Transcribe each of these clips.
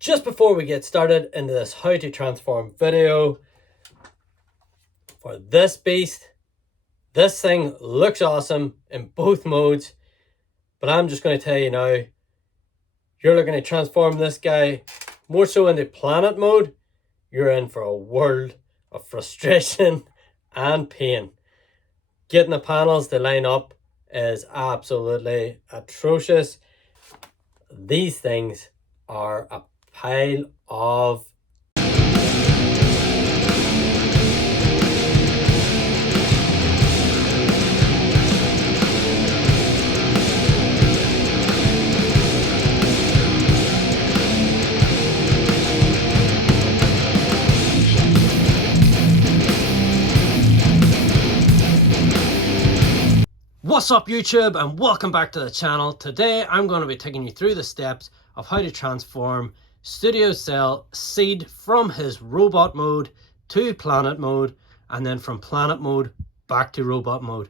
Just before we get started into this how to transform video for this beast, this thing looks awesome in both modes, but I'm just going to tell you now, you're looking to transform this guy more so into planet mode, you're in for a world of frustration and pain. Getting the panels to line up is absolutely atrocious. These things are a pile of What's up YouTube, and welcome back to the channel. Today I'm going to be taking you through the steps of how to transform Studio S02 Seed from his robot mode to planet mode, and then from planet mode back to robot mode.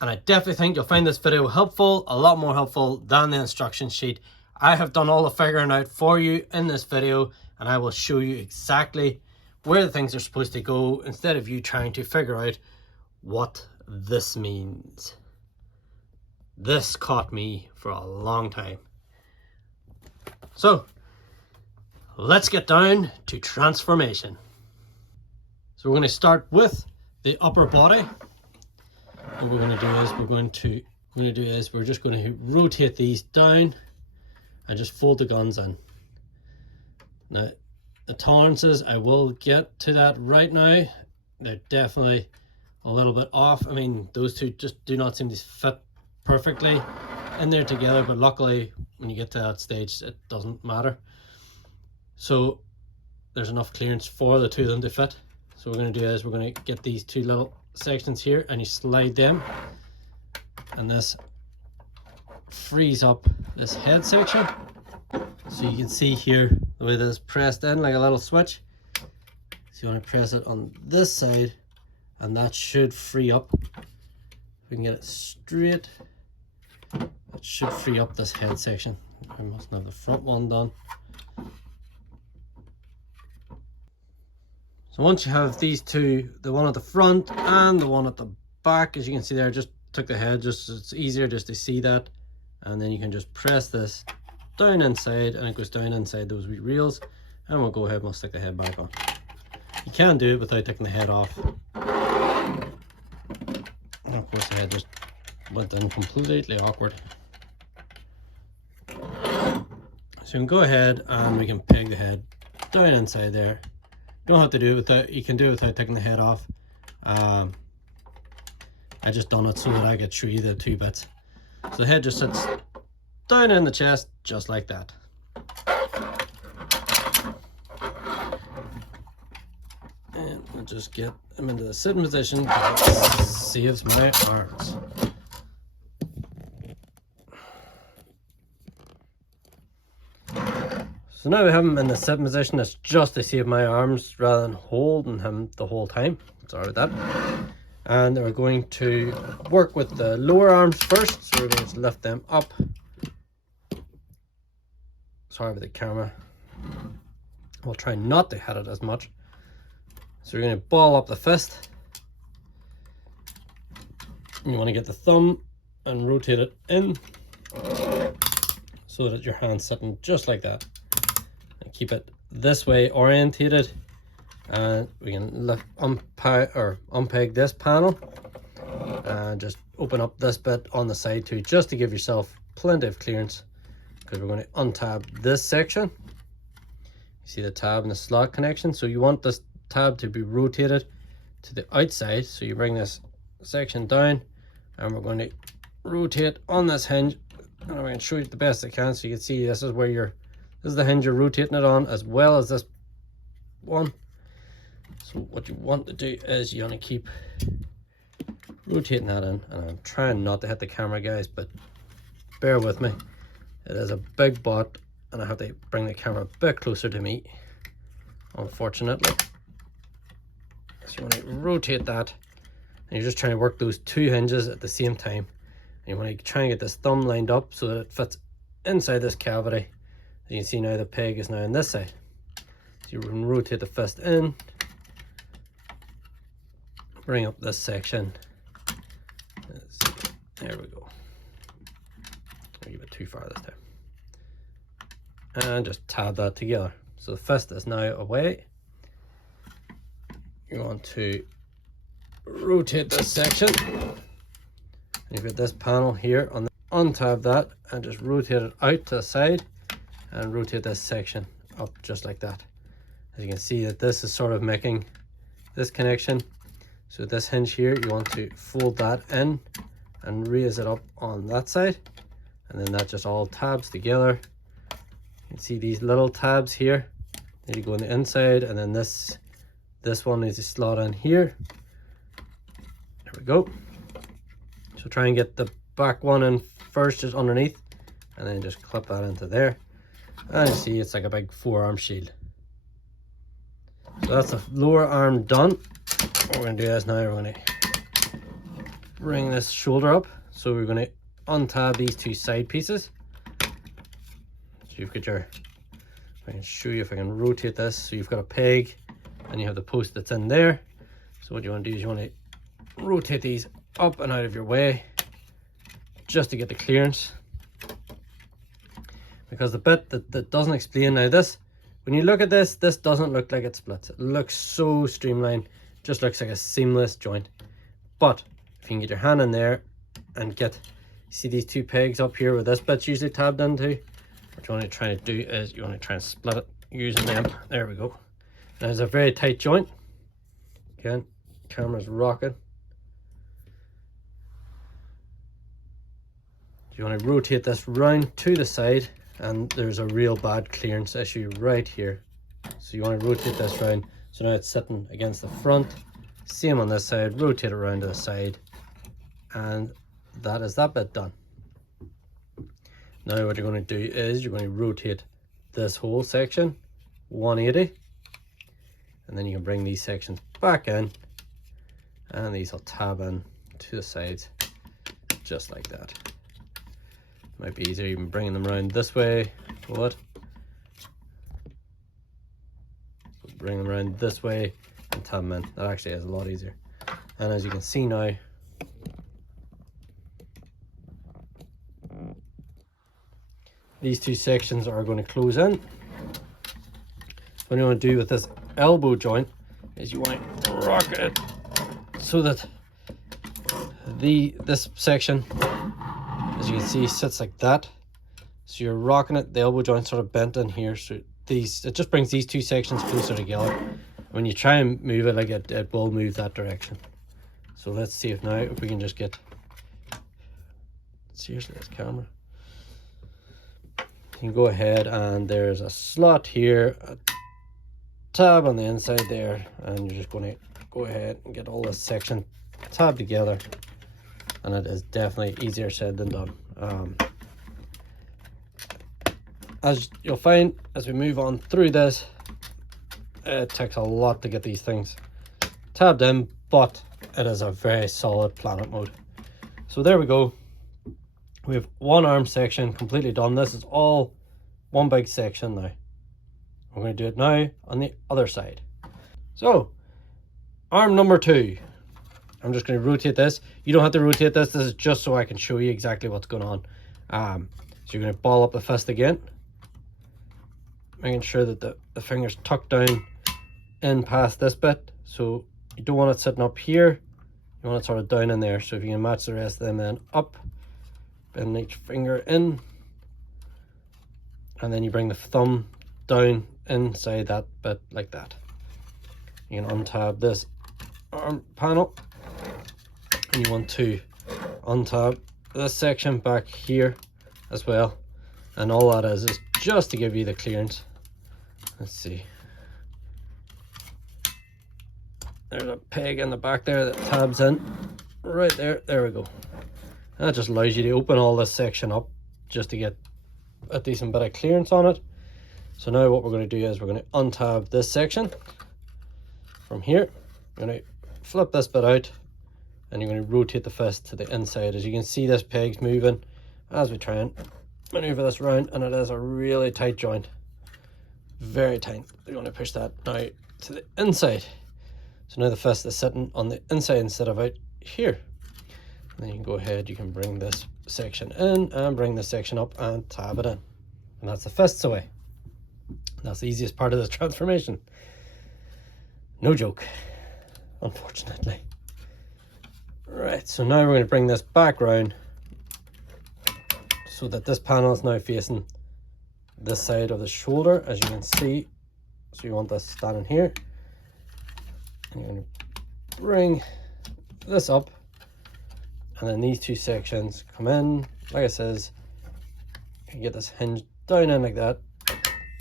And I definitely think you'll find this video helpful, a lot more helpful than the instruction sheet. I have done all the figuring out for you in this video, and I will show you exactly where the things are supposed to go instead of you trying to figure out what this means. This caught me for a long time. So let's get down to transformation. So we're going to start with the upper body. What we're going to do is we're just going to rotate these down and just fold the guns in. Now the tolerances, I will get to that right now. They're definitely a little bit off. I mean, those two just do not seem to fit perfectly in there together, but luckily when you get to that stage it doesn't matter. So there's enough clearance for the two of them to fit. So what we're going to do is we're going to get these two little sections here and you slide them, and this frees up this head section. So you can see here the way this is pressed in like a little switch. So you want to press it on this side, and that should free up. If we can get it straight, that should free up this head section. I must have the front one done. So once you have these two, the one at the front and the one at the back, as you can see there, just took the head, just it's easier just to see that. And then you can just press this down inside and it goes down inside those wee reels, and we'll go ahead and we'll stick the head back on. You can do it without taking the head off. And of course the head just went in completely awkward. So you can go ahead and we can peg the head down inside there. You don't have to do it without, you can do it without taking the head off. I just done it so that I could show you the two bits. So the head just sits down in the chest just like that. And we'll just get him into the sitting position. Saves my arms. So now we have him in the sitting position. It's just to save my arms rather than holding him the whole time. Sorry about that. And we're going to work with the lower arms first. So we're going to lift them up. Sorry about the camera. We'll try not to hit it as much. So you're going to ball up the fist. You want to get the thumb and rotate it in so that your hand's sitting just like that. And keep it this way orientated. And we can lift, unpeg this panel and just open up this bit on the side too, just to give yourself plenty of clearance, because we're going to untab this section. You see the tab and the slot connection, so you want this tab to be rotated to the outside. So you bring this section down and we're going to rotate on this hinge, and I'm going to show you the best I can so you can see this is where this is the hinge you're rotating it on, as well as this one. So what you want to do is you want to keep rotating that in, and I'm trying not to hit the camera guys, but bear with me. It is a big butt and I have to bring the camera a bit closer to me, unfortunately. So you want to rotate that, and you're just trying to work those two hinges at the same time. And you want to try and get this thumb lined up so that it fits inside this cavity, As you can see now, the peg is now on this side. So you can rotate the fist in, bring up this section. There we go. I'll give it too far this time. And just tab that together. So the fist is now away. You want to rotate this section. You've got this panel here on the, untab that and just rotate it out to the side and rotate this section up just like that. As you can see that this is sort of making this connection. So this hinge here, you want to fold that in and raise it up on that side, and then that just all tabs together. You can see these little tabs here, need to go on the inside, and then this one needs to slot in here. There we go. So try and get the back one in first, just underneath, and then just clip that into there. And you see it's like a big forearm shield. So that's the lower arm done. What we're going to do is now we're going to bring this shoulder up. So we're going to untab these two side pieces. So you've got your, I can show you if I can rotate this. So you've got a peg and you have the post that's in there. So what you want to do is you want to rotate these up and out of your way just to get the clearance. Because the bit that doesn't explain now, this, when you look at this, this doesn't look like it splits. It looks so streamlined, just looks like a seamless joint. But if you can get your hand in there and get, see these two pegs up here where this bit's usually tabbed into, what you want to try to do is you want to try and split it using them. There we go. Now it's a very tight joint. Again, camera's rocking. You want to rotate this round to the side, and there's a real bad clearance issue right here. So you want to rotate this round. So now it's sitting against the front. Same on this side, rotate it around to the side, and that is that bit done. Now what you're going to do is you're going to rotate this whole section 180, and then you can bring these sections back in, and these will tab in to the sides just like that. Might be easier even bringing them around this way. What? Bring them around this way and tab them in. That actually is a lot easier. And as you can see now, these two sections are going to close in. What you want to do with this elbow joint is you want to rock it so that this section, as you can see, sits like that. So you're rocking it, the elbow joint sort of bent in here, so it just brings these two sections closer together. When you try and move it, like it will move that direction. So let's see if we can just get, seriously, this camera. You can go ahead, and there's a slot here, a tab on the inside there, and you're just going to go ahead and get all this section tabbed together. And it is definitely easier said than done. As you'll find as we move on through this, it takes a lot to get these things tabbed in, but it is a very solid planet mode. So there we go. We have one arm section completely done. This is all one big section now. We're going to do it now on the other side. So arm number 2. I'm just going to rotate this. You don't have to rotate this. This is just so I can show you exactly what's going on. So you're going to ball up the fist again, making sure that the fingers tuck down in past this bit. So you don't want it sitting up here. You want it sort of down in there. So if you can match the rest of them, then up, bend each finger in, and then you bring the thumb down inside that bit like that. You can untab this arm panel, and you want to untab this section back here as well, and all that is just to give you the clearance. Let's see, there's a peg in the back there that tabs in right there. There we go. And that just allows you to open all this section up just to get a decent bit of clearance on it. So now what we're going to do is we're going to untab this section from here. We're going to flip this bit out, and you're going to rotate the fist to the inside. As you can see, this peg's moving as we try and maneuver this round, and it is a really tight joint, very tight. You want to push that now to the inside, so now the fist is sitting on the inside instead of out here. And then you can go ahead, you can bring this section in and bring this section up and tab it in, and that's the fists away. That's the easiest part of this transformation. No joke, unfortunately. Right, so now we're going to bring this back round so that this panel is now facing this side of the shoulder, as you can see. So you want this standing here, and you're going to bring this up, and then these two sections come in. Like I says, you can get this hinge down in like that,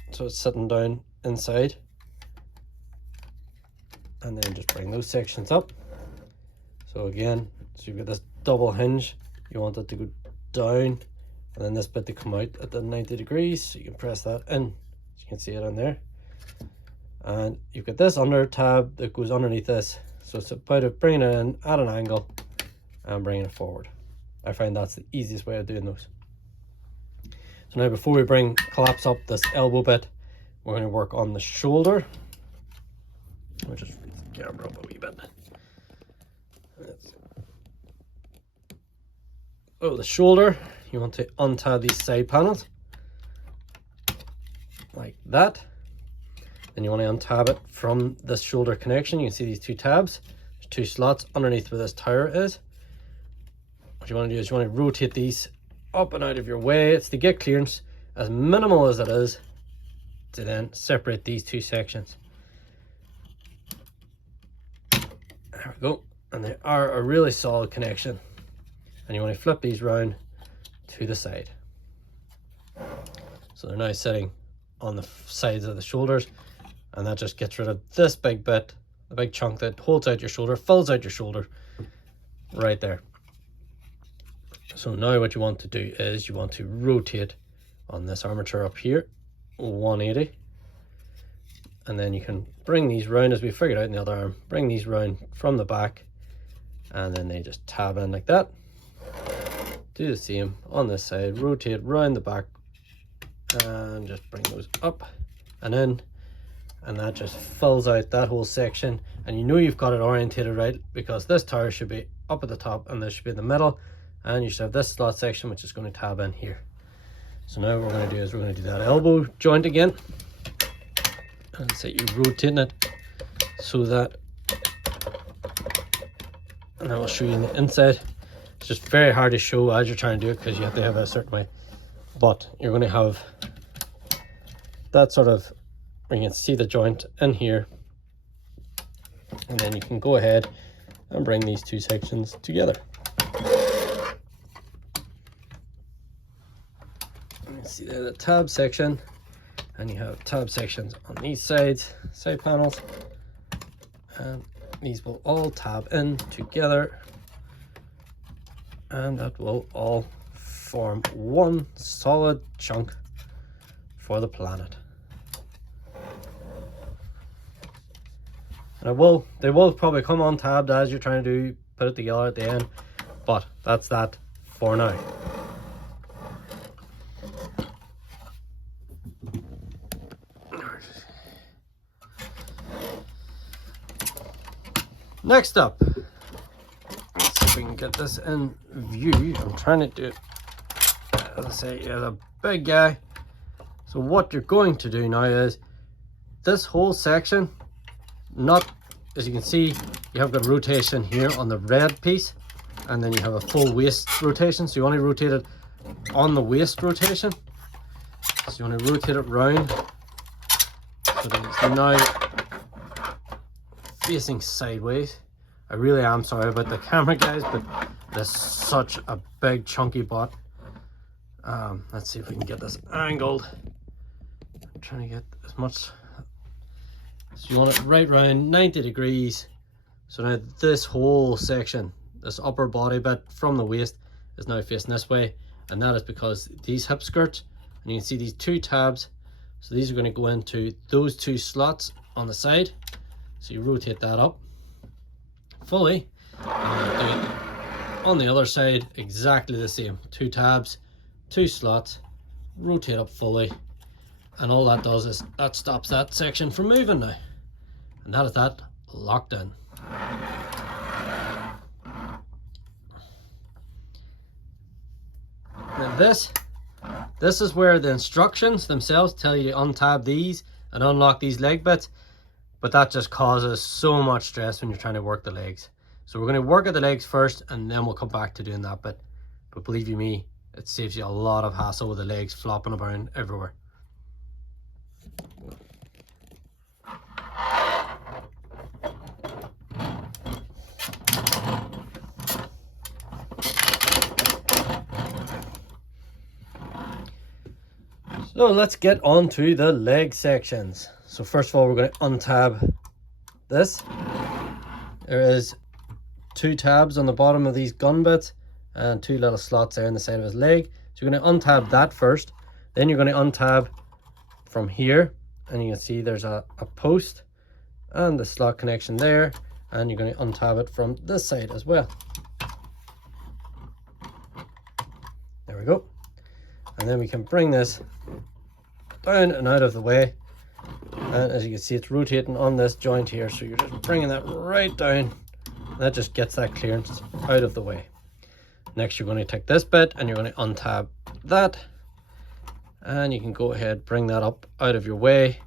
so it's sitting down inside, and then just bring those sections up. So again, so you've got this double hinge, you want it to go down, and then this bit to come out at the 90 degrees, so you can press that in, as you can see it on there. And you've got this under tab that goes underneath this, so it's about bringing it in at an angle and bringing it forward. I find that's the easiest way of doing those. So now before we collapse up this elbow bit, we're going to work on the shoulder. We'll just raise the camera up a wee bit. Oh, the shoulder, you want to untab these side panels like that. Then you want to untab it from this shoulder connection. You can see these two tabs. There's two slots underneath where this tire is. What you want to do is you want to rotate these up and out of your way. It's to get clearance as minimal as it is, to then separate these two sections. There we go. And they are a really solid connection. And you want to flip these round to the side. So they're now sitting on the sides of the shoulders, and that just gets rid of this big bit, the big chunk that holds out your shoulder, fills out your shoulder right there. So now what you want to do is you want to rotate on this armature up here 180, and then you can bring these round, as we figured out in the other arm, bring these round from the back, and then they just tab in like that. Do the same on this side, rotate round the back and just bring those up and in, and that just fills out that whole section. And you know you've got it orientated right, because this tire should be up at the top and this should be in the middle, and you should have this slot section which is going to tab in here. So now what we're going to do is we're going to do that elbow joint again, and say you're rotating it so that, and I will show you in the inside. It's just very hard to show as you're trying to do it because you have to have it a certain way, but you're going to have that sort of, where you can see the joint in here, and then you can go ahead and bring these two sections together. You can see there the tab section, and you have tab sections on these sides, side panels, and these will all tab in together, and that will all form one solid chunk for the planet. And they will probably come untabbed as you're trying to put it together at the end, but that's that for now. Next up, let's see if we can get this in view. I'm trying to do it, as I say, you're a big guy. So what you're going to do now is this whole section, not, as you can see, you have got rotation here on the red piece, and then you have a full waist rotation. So you want to rotate it on the waist rotation. So you want to rotate it round so that it's now facing sideways. I really am sorry about the camera, guys, but there's such a big chunky butt. Let's see if we can get this angled. I'm trying to get as much. So you want it right round 90 degrees. So now this whole section, this upper body bit from the waist, is now facing this way, and that is because these hip skirts, and you can see these two tabs, so these are going to go into those two slots on the side. So you rotate that up fully, and do it on the other side exactly the same. Two tabs, two slots, rotate up fully, and all that does is that stops that section from moving now, and that is that locked in. Now this is where the instructions themselves tell you to untab these and unlock these leg bits, but that just causes so much stress when you're trying to work the legs. So we're going to work at the legs first, and then we'll come back to doing that bit. But believe you me, it saves you a lot of hassle with the legs flopping around everywhere. So let's get on to the leg sections. So first of all, we're going to untab this. There is 2 tabs on the bottom of these gun bits and 2 little slots there in the side of his leg. So you're going to untab that first. Then you're going to untab from here, and you can see there's a post and the slot connection there, and you're going to untab it from this side as well. There we go. And then we can bring this down and out of the way, and as you can see, it's rotating on this joint here, so you're just bringing that right down. That just gets that clearance out of the way. Next, you're going to take this bit and you're going to untab that, and you can go ahead, bring that up out of your way.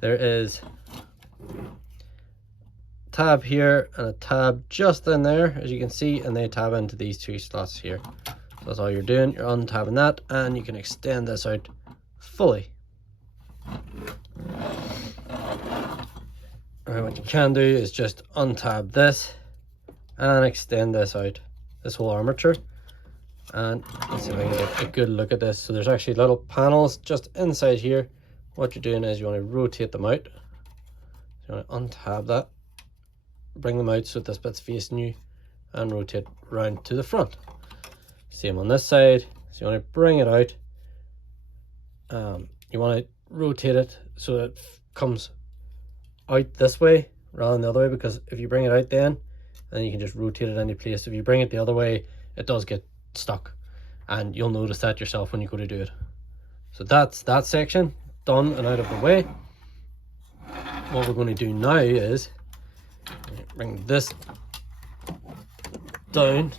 There is a tab here and a tab just in there, as you can see, and they tab into these 2 slots here. So that's all you're doing. You're untabbing that, and you can extend this out fully. Alright, what you can do is just untab this and extend this out, this whole armature. And let's see if I can get a good look at this. So there's actually little panels just inside here. What you're doing is you want to rotate them out. So you want to untab that, bring them out so this bit's facing you, and rotate round to the front. Same on this side. So you want to bring it out. You want to rotate it so it comes out this way rather than the other way, because if you bring it out then you can just rotate it any place. If you bring it the other way, it does get stuck, and you'll notice that yourself when you go to do it. So that's that section done and out of the way. What we're going to do now is bring this down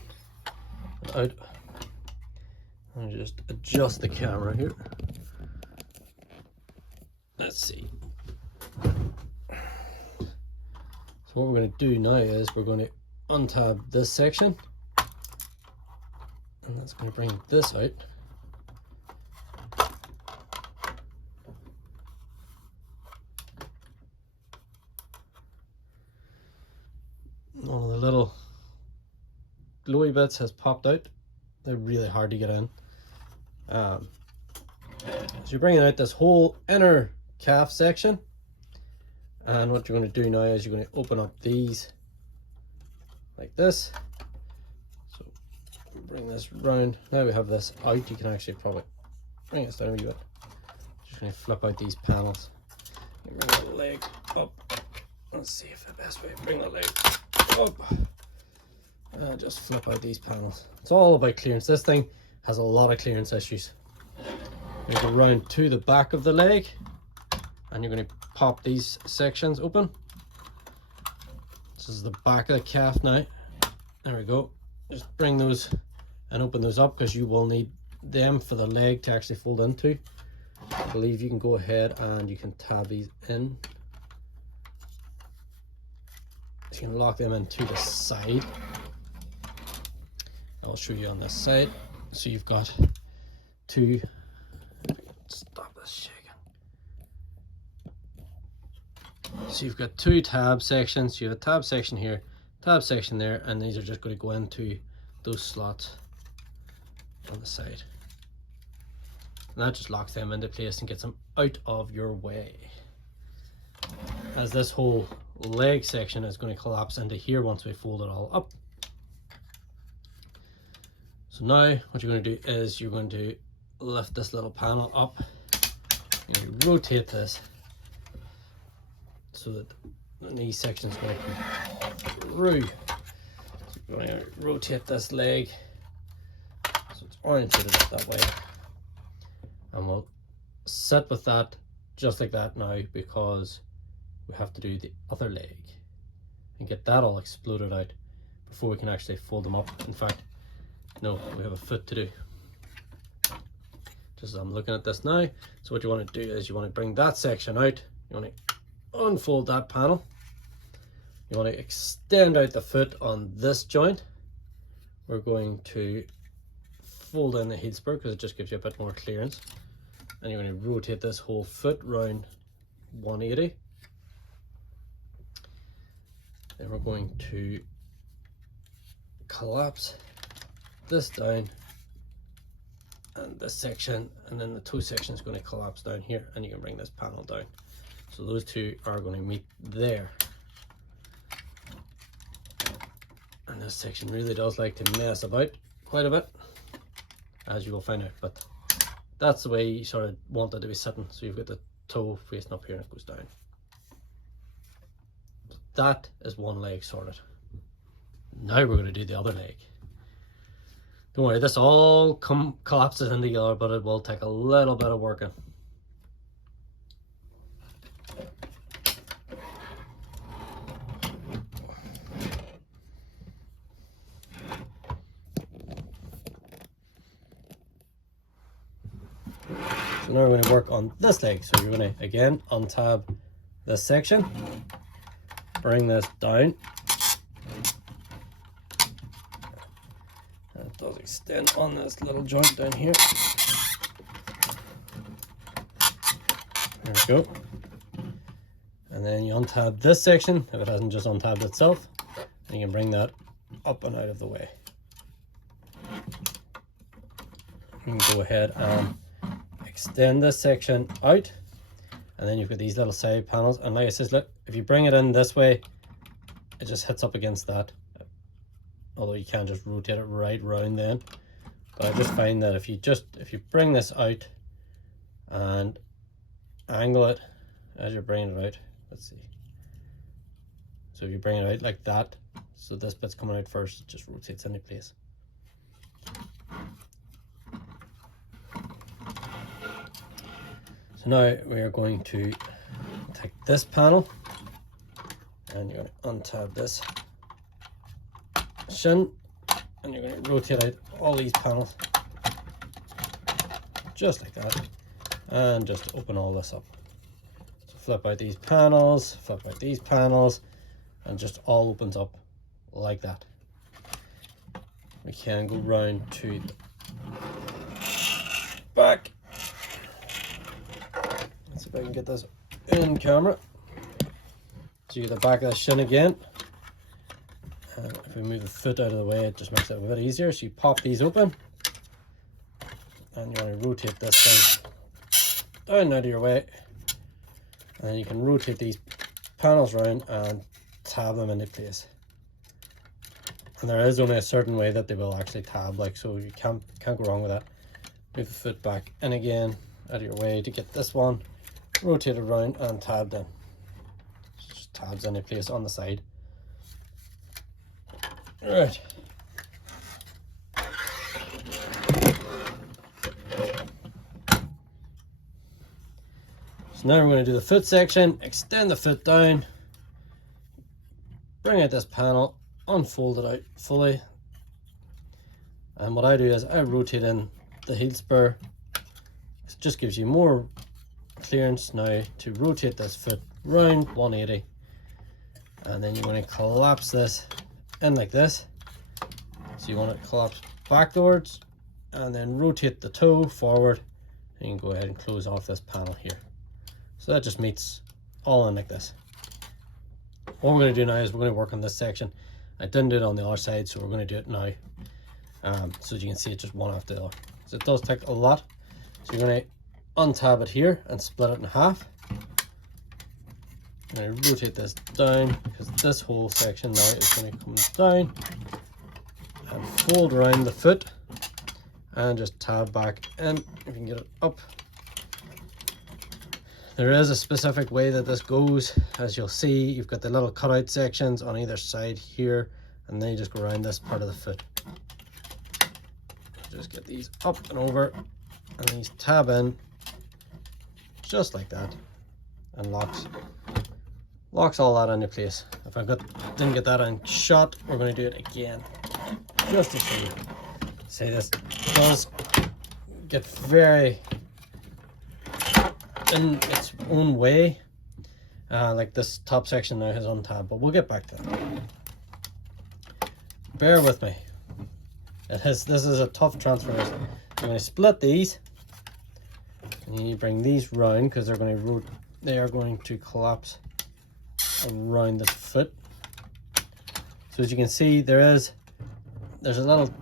and out, and just adjust the camera here. Let's see. So what we're going to do now is we're going to untab this section, and that's going to bring this out. One of the little glowy bits has popped out. They're really hard to get in. So you're bringing out this whole inner calf section, and what you're going to do now is you're going to open up these like this. So bring this round. Now we have this out, you can actually probably bring this down a wee bit. Just going to flip out these panels. Bring the leg up. Let's see if the best way. Bring the leg up and just flip out these panels. It's all about clearance. This thing has a lot of clearance issues. You go round to the back of the leg, and you're going to pop these sections open. This is the back of the calf now. There we go. Just bring those and open those up, because you will need them for the leg to actually fold into. I believe you can go ahead and you can tab these in. So you can lock them into the side. I'll show you on this side. So you've got 2. Stop this shaking. So you've got 2 tab sections. You have a tab section here, tab section there, and these are just going to go into those slots on the side. And that just locks them into place and gets them out of your way, as this whole leg section is going to collapse into here once we fold it all up. So now what you're going to do is you're going to lift this little panel up. You're going to rotate this so that the knee section is going to come through. So you're going to rotate this leg so it's oriented that way. And we'll sit with that just like that now, because we have to do the other leg and get that all exploded out before we can actually fold them up. In fact, no, we have a foot to do. Just as I'm looking at this now. So what you want to do is you want to bring that section out. You want to unfold that panel. You want to extend out the foot on this joint. We're going to fold in the heel spur because it just gives you a bit more clearance. And you're going to rotate this whole foot round 180. Then we're going to collapse this down and this section, and then the toe section is going to collapse down here, and you can bring this panel down. So those two are going to meet there. And this section really does like to mess about quite a bit, as you will find out, but that's the way you sort of want it to be sitting. So you've got the toe facing up here and it goes down. That is one leg sorted. Now we're going to do the other leg. Don't worry, this all collapses in together, but it will take a little bit of working. So now we're going to work on this leg. So you're going to again untab this section, bring this down. And it does extend on this little joint down here. There we go. And then you untab this section if it hasn't just untabbed itself, and you can bring that up and out of the way. You can go ahead and extend this section out, and then you've got these little side panels, and like I said, look, if you bring it in this way, it just hits up against that, although you can't just rotate it right round then. But I just find that if you bring this out and angle it as you're bringing it out, let's see, so if you bring it out like that, so this bit's coming out first, it just rotates into place. So now we are going to take this panel and you're going to untab this shin, and you're going to rotate out all these panels just like that, and just open all this up. So flip out these panels, flip out these panels, and just all opens up like that. We can go round to the back. Let's see if I can get this in camera. So you get the back of the shin again. And if we move the foot out of the way, it just makes it a bit easier. So you pop these open, and you want to rotate this thing down out of your way. And then you can rotate these panels around and tab them into place. And there is only a certain way that they will actually tab, like, so you can't go wrong with that. Move the foot back in again out of your way to get this one rotate it around and tabbed in. Just tabs into place on the side. Right. So now we're going to do the foot section. Extend the foot down, bring out this panel, unfold it out fully, and what I do is I rotate in the heel spur. It just gives you more clearance now to rotate this foot round 180, and then you want to collapse this in like this. So you want to collapse backwards and then rotate the toe forward, and you can go ahead and close off this panel here. So that just meets all in like this. What we're going to do now is we're going to work on this section. I didn't do it on the other side, so we're going to do it now. So as you can see, it's just one after the other. So it does take a lot. So you're going to untab it here and split it in half. I'm going to rotate this down because this whole section now is going to come down, and fold around the foot and just tab back in. If you can get it up. There is a specific way that this goes. As you'll see, you've got the little cutout sections on either side here, and then you just go around this part of the foot. Just get these up and over, and these tab in just like that, and locks all that into place. If I didn't get that in shot, we're going to do it again, just to show you. See, this does get very in its own way. Like this top section now has untabbed, but we'll get back to that. Bear with me. This is a tough transformation. I'm going to split these, and you bring these round because they are going to collapse around the foot. So as you can see, there's a little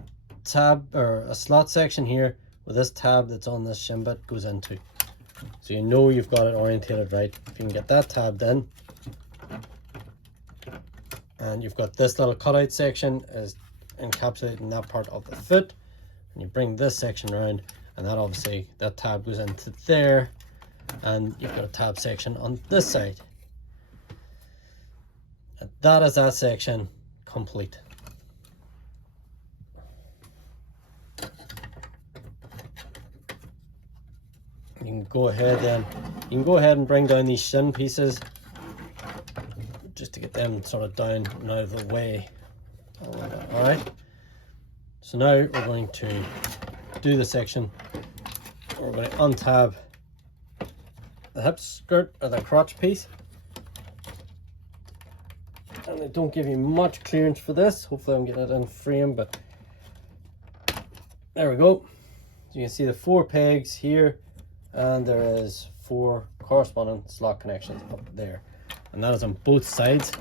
tab or a slot section here with this tab that's on this shin bit goes into. So you know you've got it orientated right. If you can get that tabbed in, and you've got this little cutout section is encapsulating that part of the foot, and you bring this section around, and that obviously that tab goes into there, and you've got a tab section on this side. And that is that section complete. You can go ahead and bring down these shin pieces just to get them sort of down and out of the way. Alright, so now we're going to do the section. We're going to untab the hip skirt or the crotch piece, and they don't give you much clearance for this. Hopefully I'm getting it in frame, but there we go. So you can see the 4 pegs here, and there is 4 corresponding slot connections up there, and that is on both sides.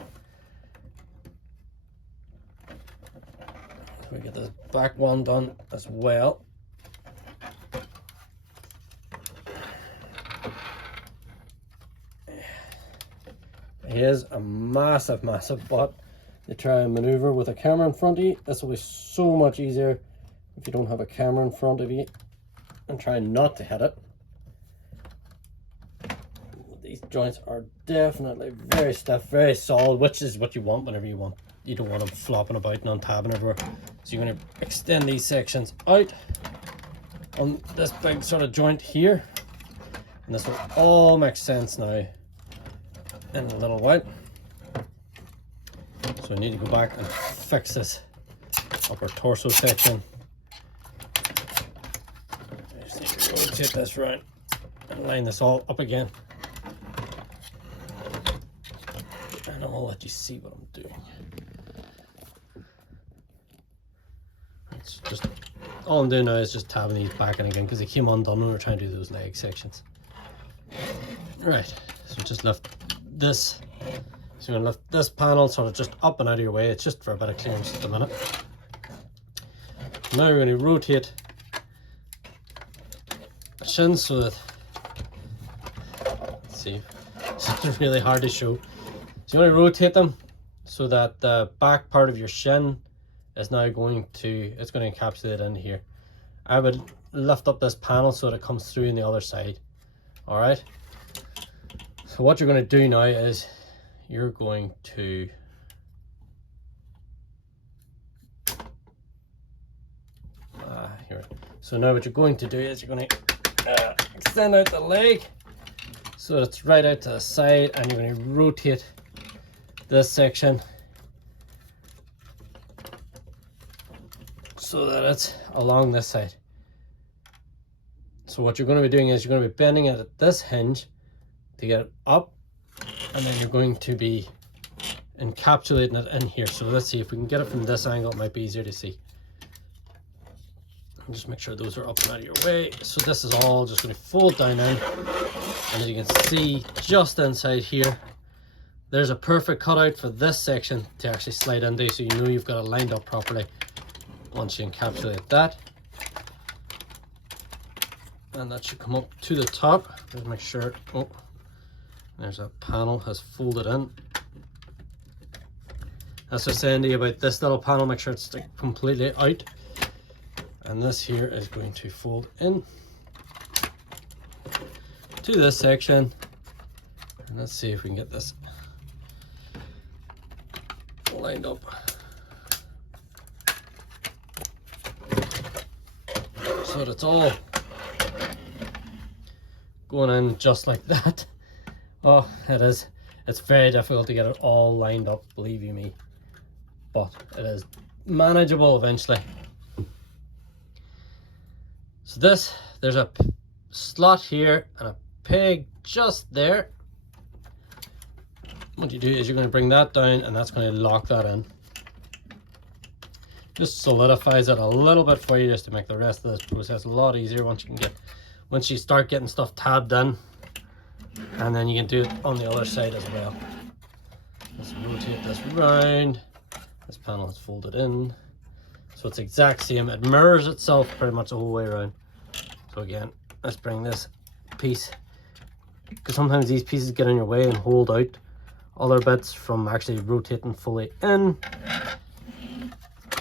So we get this back one done as well. Here's a massive butt to try and maneuver with a camera in front of you. This will be so much easier if you don't have a camera in front of you, and try not to hit it. These joints are definitely very stiff, very solid, which is what you want whenever you don't want them flopping about and untabbing everywhere. So you're going to extend these sections out on this big sort of joint here, and this will all make sense now in a little while. So I need to go back and fix this upper torso section. I just need to rotate this round and line this all up again, and I'll let you see what I'm doing. It's just all I'm doing now is just tabbing these back in again because they came undone when we were trying to do those leg sections. Right, so just lift this. So you're going to lift this panel sort of just up and out of your way. It's just for a bit of clearance at the minute. Now we're going to rotate the shins so that, let's see, it's really hard to show. So you want to rotate them so that the back part of your shin is now going to, it's going to encapsulate in here. I would lift up this panel so that it comes through on the other side. Alright. So what you're going to do now is you're going to here. So now what you're going to do is you're going to extend out the leg so that it's right out to the side, and you're going to rotate this section so that it's along this side. So what you're going to be doing is you're going to be bending it at this hinge to get it up, and then you're going to be encapsulating it in here. So let's see if we can get it from this angle. It might be easier to see. And just make sure those are up and out of your way. So this is all just going to fold down in, and as you can see just inside here, there's a perfect cutout for this section to actually slide into, so you know you've got it lined up properly once you encapsulate that. And that should come up to the top. Just make sure, oh, there's a panel has folded in. That's what I'm saying to you about this little panel. Make sure it's completely out. And this here is going to fold in to this section. And let's see if we can get this lined up. So that it's all going in just like that. Oh, it's very difficult to get it all lined up, believe you me, but it is manageable eventually. So there's a slot here and a peg just there. What you do is you're going to bring that down, and that's going to lock that in. Just solidifies it a little bit for you, just to make the rest of this process a lot easier once you start getting stuff tabbed in. And then you can do it on the other side as well. Let's rotate this round. This panel is folded in, so it's exact same. It mirrors itself pretty much the whole way around. So again, let's bring this piece, because sometimes these pieces get in your way and hold out other bits from actually rotating fully in.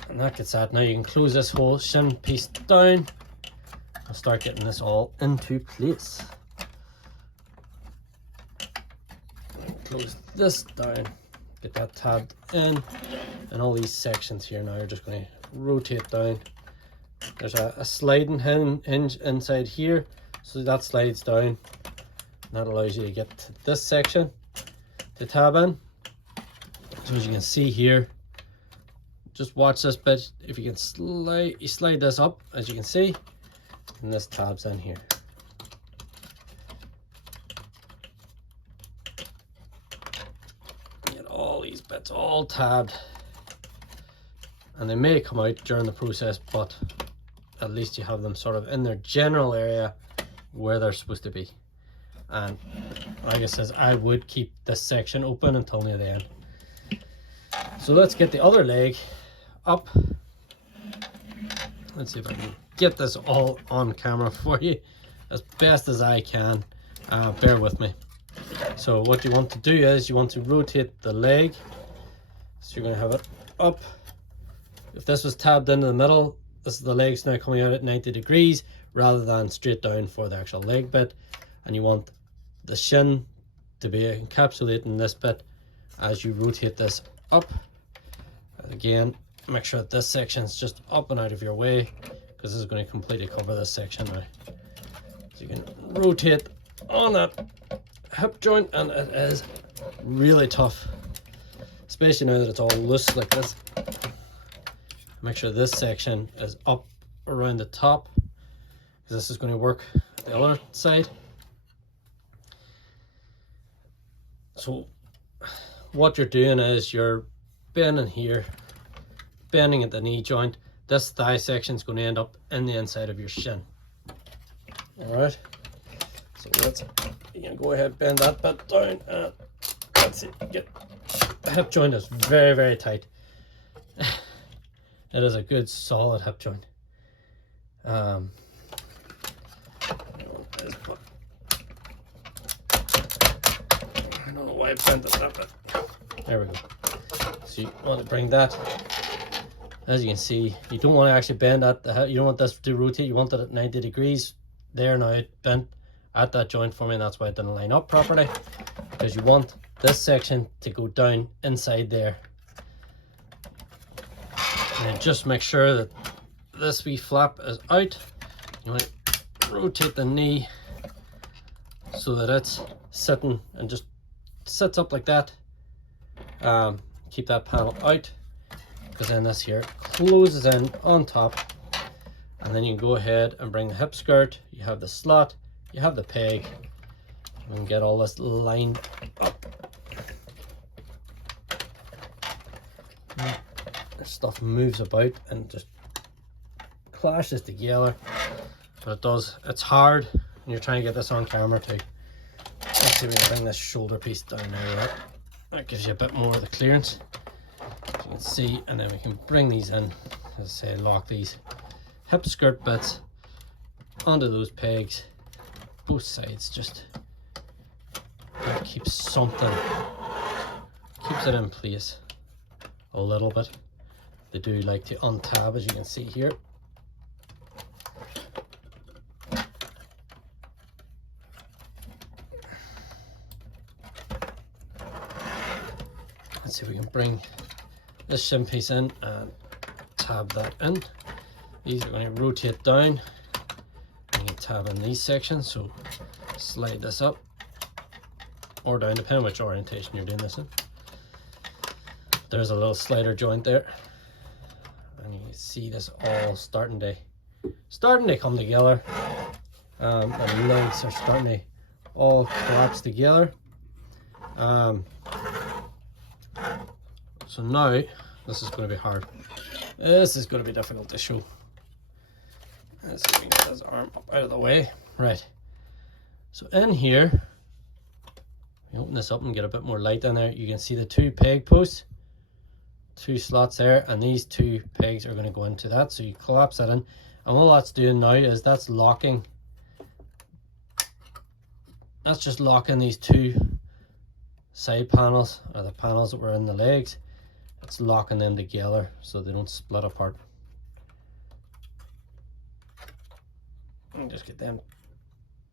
And that gets that. Now you can close this whole shin piece down and start getting this all into place. Close this down, get that tabbed in, and all these sections here now are just going to rotate down. There's a sliding hinge inside here, so that slides down, and that allows you to get to this section to tab in. So as you can see here, just watch this bit. If you can slide this up, as you can see, and this tabs in here. Get all these bits all tabbed, and they may come out during the process, but at least you have them sort of in their general area where they're supposed to be. And like I says, I would keep this section open until near the end. So let's get the other leg up. Let's see if I can get this all on camera for you as best as I can. Bear with me. So what you want to do is you want to rotate the leg. So you're going to have it up. If this was tabbed into the middle, this is the legs now coming out at 90 degrees rather than straight down for the actual leg bit. And you want the shin to be encapsulating this bit as you rotate this up. And again, make sure that this section is just up and out of your way, because this is going to completely cover this section now. So you can rotate on that hip joint, and it is really tough, especially now that it's all loose like this. Make sure this section is up around the top, because this is going to work the other side. So what you're doing is you're bending here, bending at the knee joint. This thigh section is going to end up in the inside of your shin. All right, so let's, you can go ahead, bend that bit down, and that's it. Get the hip joint is very, very tight. It is a good solid hip joint. I don't know why I bent it that bit. There we go. So you want to bring that, as you can see, you don't want to actually bend at the hip. You don't want this to rotate. You want it at 90 degrees. There, now it bent at that joint for me, and that's why it didn't line up properly, because you want this section to go down inside there. And just make sure that this wee flap is out. You want to rotate the knee so that it's sitting and just sits up like that. Keep that panel out, because then this here closes in on top, and then you can go ahead and bring the hip skirt. You have the slot, you have the peg, and get all this lined up. This stuff moves about and just clashes together, but it does. It's hard, and you're trying to get this on camera too. Let's see if we can bring this shoulder piece down there. That gives you a bit more of the clearance, as you can see, and then we can bring these in, as I say, lock these hip skirt bits onto those pegs, both sides. Just that keeps it in place a little bit. They do like to untab, as you can see here. Let's see if we can bring this shin piece in and tab that in. These are going to rotate down, and you can tab in these sections. So slide this up or down, depending which orientation you're doing this in. There's a little slider joint there, and you can see this all starting to come together. The legs are starting to all collapse together. So now this is going to be hard. This is going to be difficult to show. Let's see if we can get his arm up out of the way. Right. So in here, we open this up and get a bit more light in there. You can see the 2 peg posts, 2 slots there, and these 2 pegs are going to go into that. So you collapse that in, and all that's doing now is that's locking. That's just locking these 2 side panels, or the panels that were in the legs. It's locking them together so they don't split apart. And just get them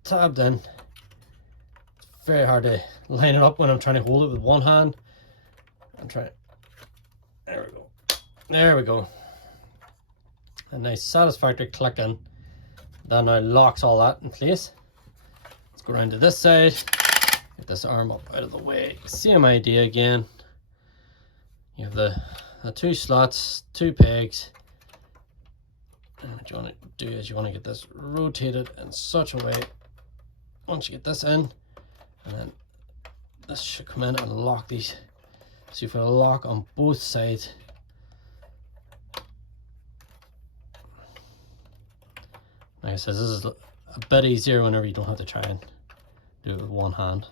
tabbed in. It's very hard to line it up when I'm trying to hold it with one hand. I'm trying. There we go. There we go. A nice satisfactory click in. That now locks all that in place. Let's go around to this side. Get this arm up out of the way. Same idea again. You have the 2 slots, 2 pegs. And what you want to do is you want to get this rotated in such a way. Once you get this in, and then this should come in and lock these. So you've got a lock on both sides. Like I said, this is a bit easier whenever you don't have to try and do it with one hand.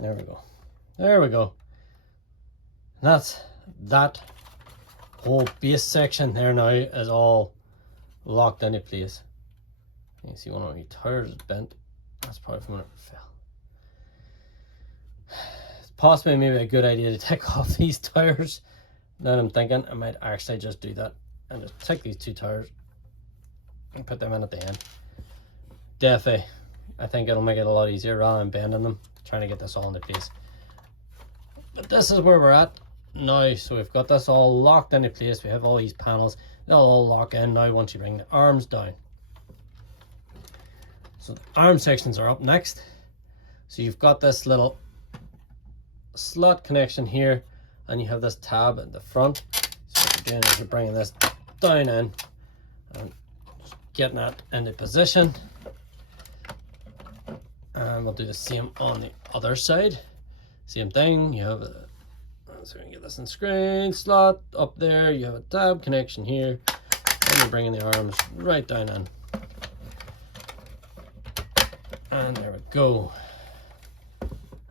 There we go. There we go. That's that whole base section there now is all locked into place. You can see one of my tires is bent. That's probably from when it fell. It's possibly maybe a good idea to take off these tires. Now I'm thinking I might actually just do that and just take these 2 tires and put them in at the end. Definitely, I think it'll make it a lot easier rather than bending them, trying to get this all into place. But this is where we're at now. So we've got this all locked into place. We have all these panels. They'll all lock in now once you bring the arms down. So the arm sections are up next. So you've got this little slot connection here, and you have this tab at the front. So what you're doing is you're bringing this down in and just getting that into position. And we'll do the same on the other side. Same thing, you have a, so we can get this in screen slot up there, you have a tab connection here, and you're bringing the arms right down in. And there we go.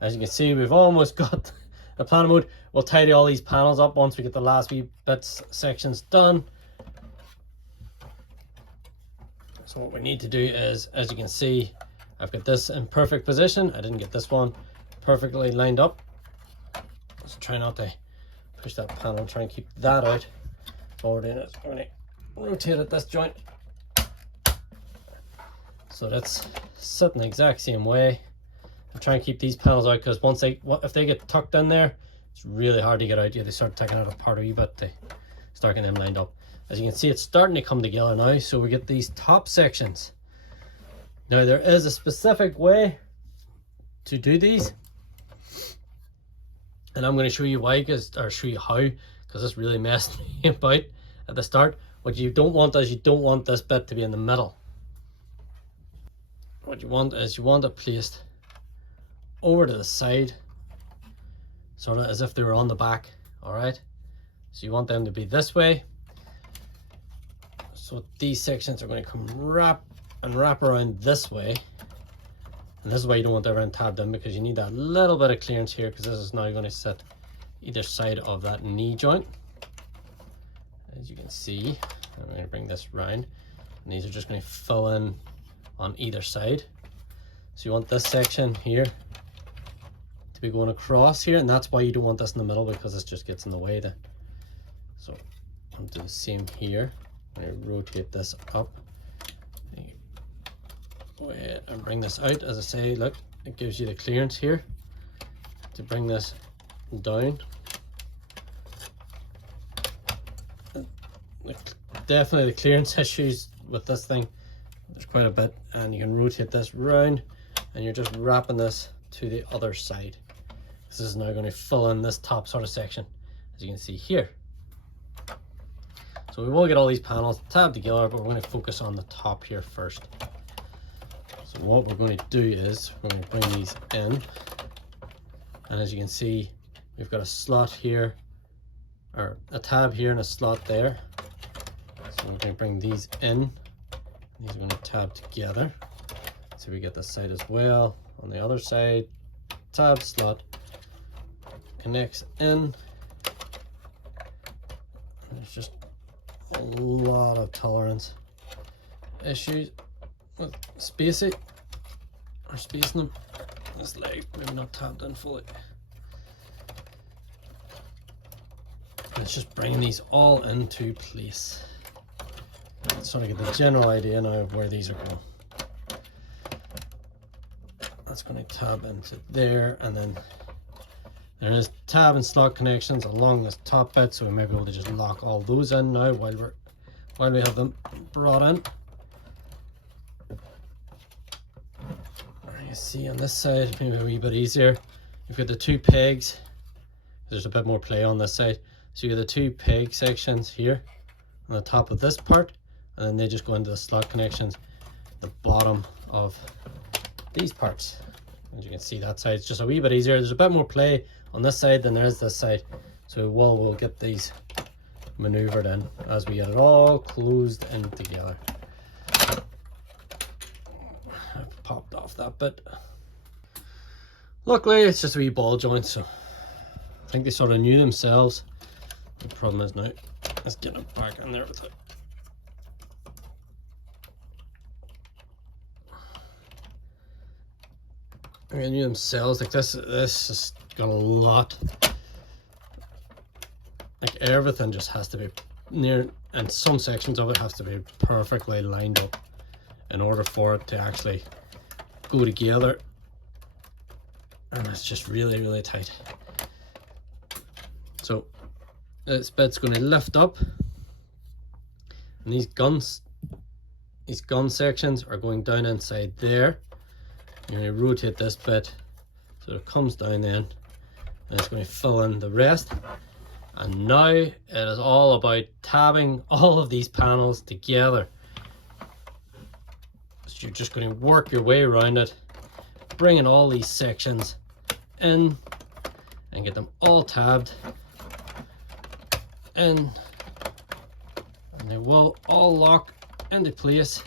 As you can see, we've almost got the planner mode. We'll tidy all these panels up once we get the last wee bits sections done. So what we need to do is, as you can see, I've got this in perfect position. I didn't get this one perfectly lined up. So try not to push that panel, try and keep that out. Forward in it. I'm going to rotate it this joint. So that's sitting the exact same way. I'm trying to keep these panels out because once if they get tucked in there, it's really hard to get out. They start taking out apart a wee bit to start getting them lined up. As you can see, it's starting to come together now. So we get these top sections. Now there is a specific way to do these, and I'm going to show you why, or show you how, because this really messed me about at the start. What you don't want is you don't want this bit to be in the middle. What you want is you want it placed over to the side, sort of as if they were on the back. All right, so you want them to be this way. So these sections are going to come wrap around this way, and this is why you don't want everything tabbed in, because you need that little bit of clearance here, because this is now going to sit either side of that knee joint. As you can see, I'm going to bring this round, and these are just going to fill in on either side. So you want this section here to be going across here, and that's why you don't want this in the middle, because this just gets in the way. So I'll do the same here. I'm going to rotate this up and bring this out. As I say, look, it gives you the clearance here to bring this down. Definitely the clearance issues with this thing, there's quite a bit, and you can rotate this round and you're just wrapping this to the other side. This is now going to fill in this top sort of section, as you can see here. So we will get all these panels tabbed together, but we're going to focus on the top here first. So what we're going to do is we're going to bring these in, and as you can see, we've got a slot here, or a tab here and a slot there. So we're going to bring these in. These are going to tab together. So we get this side as well. On the other side, tab, slot, connects in. There's just a lot of tolerance issues with spacing them. This leg maybe not tabbed in fully. And it's just bringing these all into place. Let's sort of get the general idea now of where these are going. That's going to tab into there, and then there is tab and slot connections along this top bit, so we may be able to just lock all those in now while we have them brought in. You see on this side, maybe a wee bit easier. You've got the two pegs. There's a bit more play on this side. So you have the two peg sections here on the top of this part, and then they just go into the slot connections at the bottom of these parts. As you can see, that side's just a wee bit easier. There's a bit more play on this side than there is this side, so we'll get these maneuvered in as we get it all closed in together. I've popped off that bit. Luckily it's just a wee ball joint, so I think they sort of knew themselves. The problem is now let's get it back in there with it. They knew themselves, like this has got a lot, like everything just has to be near, and some sections of it have to be perfectly lined up in order for it to actually go together, and it's just really tight. So this bit's going to lift up, and these gun sections are going down inside there. You're going to rotate this bit so it comes down then, and it's going to fill in the rest. And now it is all about tabbing all of these panels together. So you're just going to work your way around it, bringing all these sections in and get them all tabbed in, and they will all lock into place.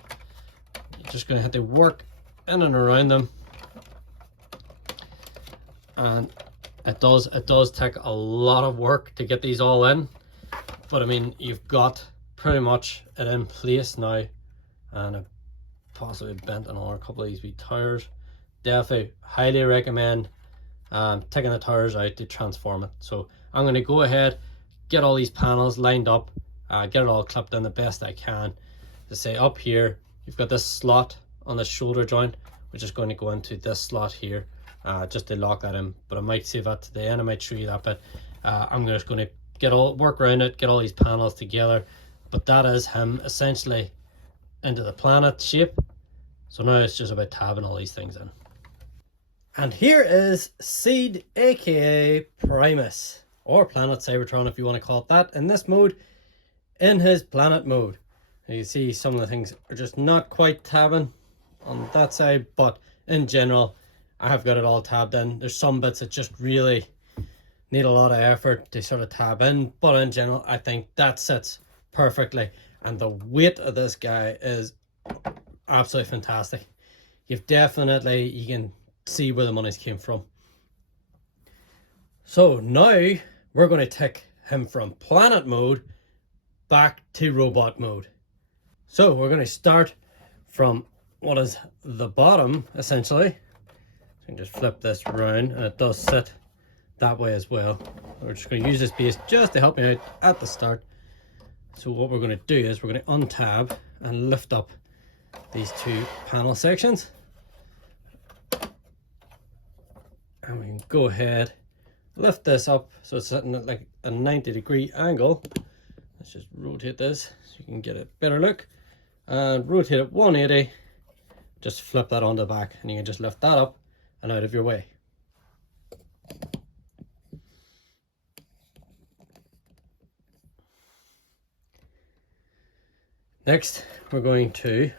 You're just going to have to work in and around them, and it does take a lot of work to get these all in, but I mean, you've got pretty much it in place now. And I've possibly bent another couple of these wee tires. Definitely highly recommend taking the tires out to transform it. So I'm going to go ahead, get all these panels lined up, get it all clipped in the best I can. To say, up here you've got this slot on the shoulder joint, which is going to go into this slot here, just to lock that in, but I might save that to the end. I might show you that bit. I'm just going to work around it, get all these panels together, but that is him essentially into the planet shape. So now it's just about tabbing all these things in. And here is Seed, aka Primus, or Planet Cybertron if you want to call it that, in this mode, in his planet mode. You see some of the things are just not quite tabbing on that side, but in general I have got it all tabbed in. There's some bits that just really need a lot of effort to sort of tab in, but in general I think that sits perfectly, and the weight of this guy is absolutely fantastic. You can see where the money's came from. So now we're going to take him from planet mode back to robot mode. So we're going to start from what is the bottom, essentially. So you can just flip this around, and it does sit that way as well. We're just going to use this base just to help me out at the start. So what we're going to do is we're going to untab and lift up these two panel sections. And we can go ahead lift this up so it's sitting at like a 90-degree angle. Let's just rotate this so you can get a better look, and rotate it 180. Just flip that on the back and you can just lift that up and out of your way. Next, we're going to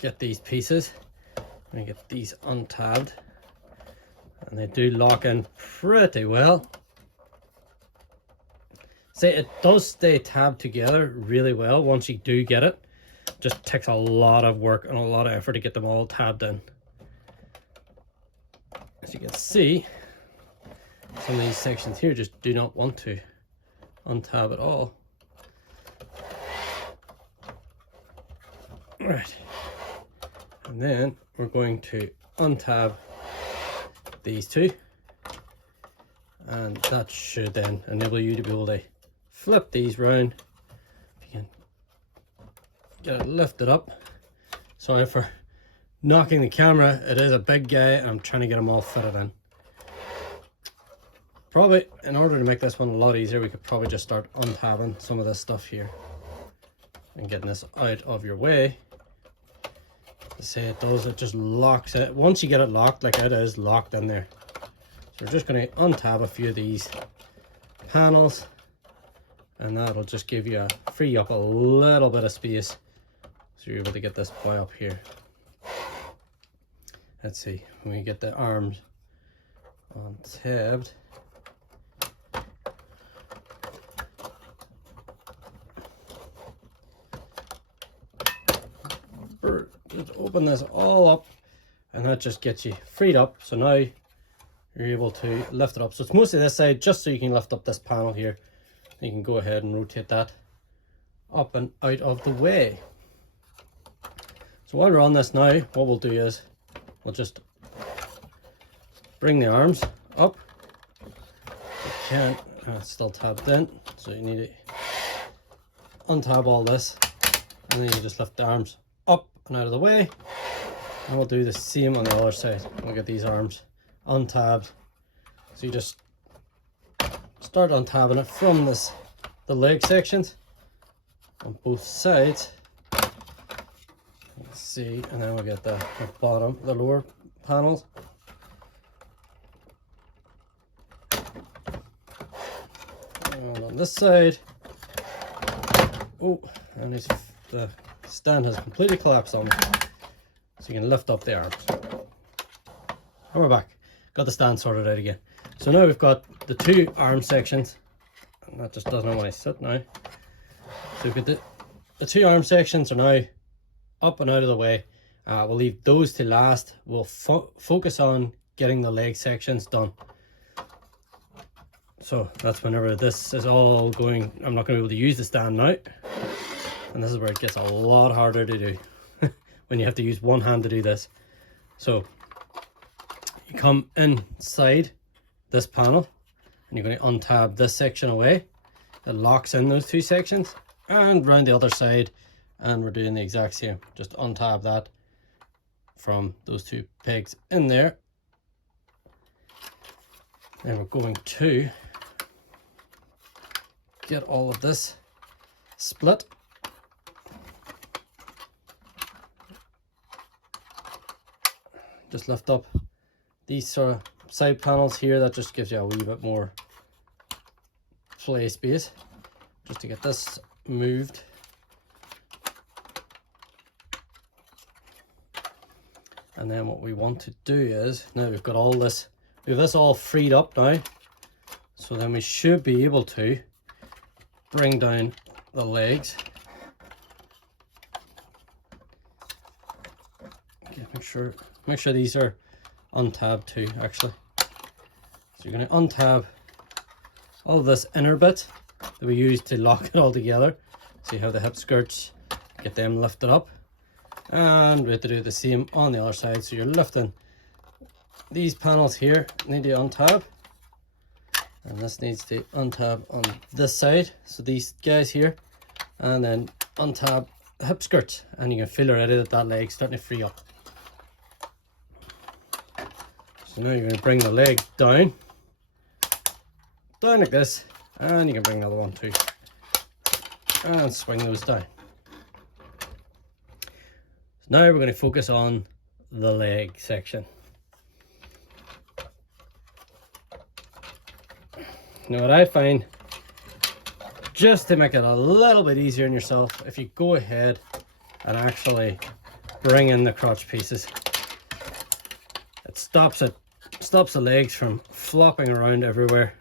get these pieces. I'm going to get these untabbed, and they do lock in pretty well. See, it does stay tabbed together really well once you do get it. Just takes a lot of work and a lot of effort to get them all tabbed in. As you can see, some of these sections here just do not want to untab at all. Right, and then we're going to untab these two, and that should then enable you to be able to flip these round. If you can get it lifted up. Sorry for knocking the camera, it is a big guy and I'm trying to get them all fitted in. Probably, in order to make this one a lot easier, we could probably just start untabbing some of this stuff here and getting this out of your way. To say it does, it just locks it. Once you get it locked, like it is locked in there. So we're just going to untab a few of these panels, and that'll just give you free up a little bit of space, so you're able to get this boy up here. Let's see, when we get the arms untabbed, just open this all up, and that just gets you freed up. So now you're able to lift it up. So it's mostly this side, just so you can lift up this panel here. You can go ahead and rotate that up and out of the way. So while we're on this now, what we'll do is we'll just bring the arms up. You can't, it's still tabbed in, so you need to untab all this, and then you just lift the arms up and out of the way. And we'll do the same on the other side. We'll get these arms untabbed. So you just start untabbing it from the leg sections on both sides. Let's see, and then we'll get the bottom, the lower panels. And on this side, oh, and the stand has completely collapsed on me. So you can lift up the arms. And we're back. Got the stand sorted out again. So now we've got the two arm sections, and that just doesn't want to sit now. So we've got the two arm sections are now up and out of the way. We'll leave those to last. We'll focus on getting the leg sections done. So that's whenever this is all going. I'm not going to be able to use the stand now, and this is where it gets a lot harder to do when you have to use one hand to do this. So you come inside this panel and you're going to untab this section away. It locks in those two sections, and round the other side, and we're doing the exact same. Just untab that from those two pegs in there. Then we're going to get all of this split. Just lift up these sort of side panels here. That just gives you a wee bit more play space, just to get this moved. And then what we want to do is, now we've got all this, we have this all freed up now, so then we should be able to bring down the legs. Okay, make sure these are untabbed too, actually. So you're going to untab all this inner bit that we use to lock it all together. So you have the hip skirts, get them lifted up, and we have to do the same on the other side. So you're lifting these panels here, need to untab, and this needs to untab on this side, so these guys here, and then untab the hip skirts, and you can feel already that leg's starting to free up. So now you're going to bring the leg down, down like this, and you can bring another one too, and swing those down. So now we're going to focus on the leg section. Now what I find, just to make it a little bit easier on yourself, if you go ahead and actually bring in the crotch pieces, it stops the legs from flopping around everywhere.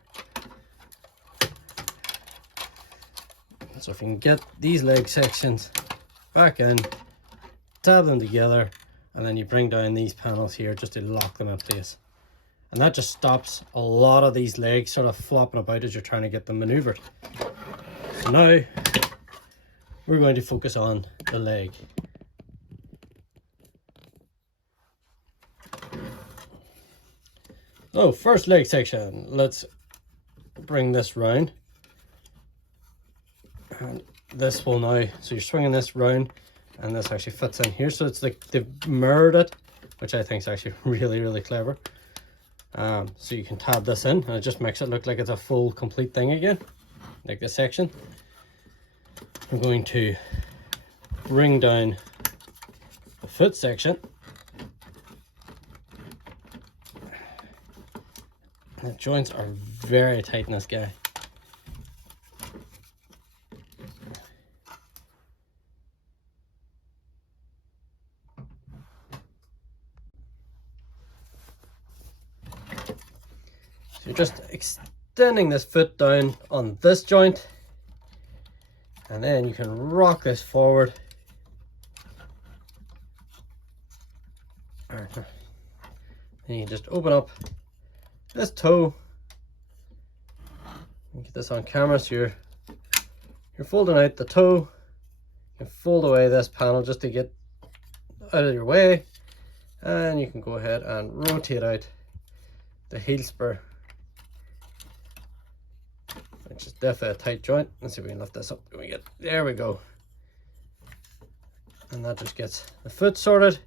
So if you can get these leg sections back in, tab them together, and then you bring down these panels here just to lock them in place. And that just stops a lot of these legs sort of flopping about as you're trying to get them maneuvered. So now we're going to focus on the leg. So first leg section, let's bring this round. And this will now, so you're swinging this round and this actually fits in here. So it's like they've mirrored it, which I think is actually really, really clever. So you can tab this in and it just makes it look like it's a full complete thing again, like this section. We're going to bring down the foot section. The joints are very tight in this guy. So you're just extending this foot down on this joint, and then you can rock this forward. And you just open up this toe. Get this on camera, so you're folding out the toe. You can fold away this panel just to get out of your way, and you can go ahead and rotate out the heel spur, which is definitely a tight joint. Let's see if we can lift this up. There we go. And that just gets the foot sorted.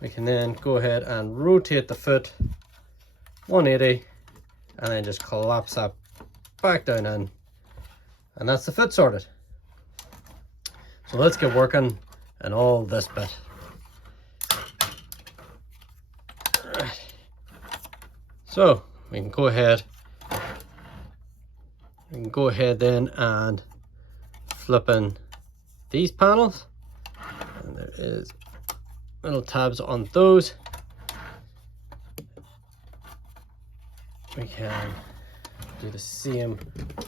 We can then go ahead and rotate the foot 180 and then just collapse that back down in, and that's the foot sorted. So let's get working on all this bit. Right. So we can go ahead then and flip in these panels, and there is little tabs on those. We can do the same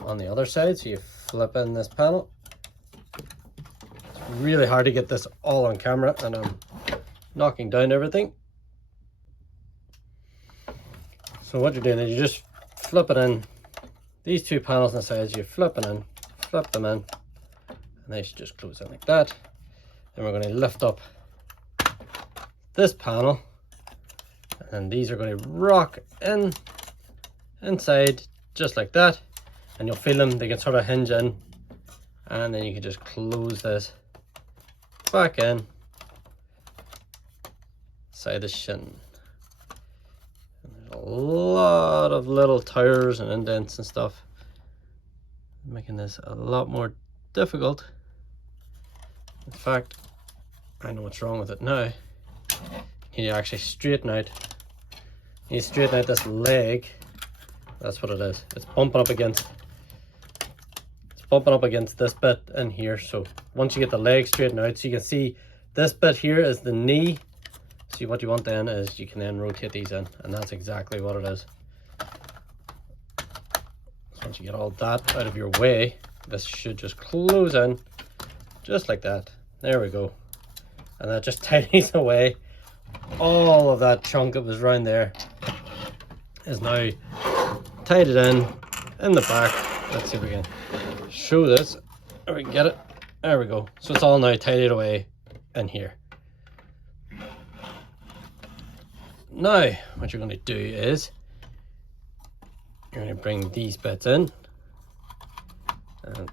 on the other side. So you flip in this panel. It's really hard to get this all on camera, and I'm knocking down everything. So what you're doing is you're just flipping in these two panels on the sides. You're flipping in, flip them in, and they should just close in like that. Then we're going to lift up this panel, and these are going to rock in inside just like that, and you'll feel them, they can sort of hinge in, and then you can just close this back in side the shin. And there's a lot of little towers and indents and stuff, making this a lot more difficult. In fact, I know what's wrong with it now. You need to actually straighten out. You need to straighten out this leg. That's what it is. It's bumping up against this bit in here. So once you get the leg straightened out, so you can see this bit here is the knee. See, what you want then is you can then rotate these in, and that's exactly what it is. So once you get all that out of your way, this should just close in just like that. There we go. And that just tidies away all of that chunk that was around there. Is now tied it in the back. Let's see if we can show this. There we get it. There we go. So it's all now tidied away in here. Now what you're going to do is you're going to bring these bits in and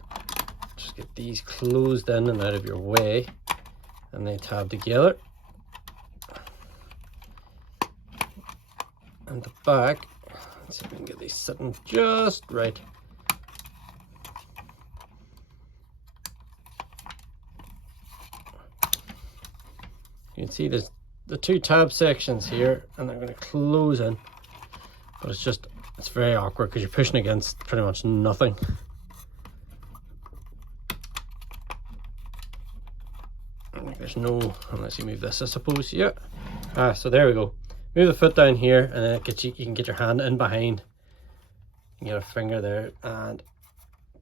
just get these closed in and out of your way, and they tab together. And the back, Let's see if we can get these sitting just right. You can see there's the two tab sections here, and I'm going to close in, but it's very awkward because you're pushing against pretty much nothing. There's no, unless you move this, I suppose. Yeah. So there we go. Move the foot down here, and then it gets you can get your hand in behind. You get a finger there and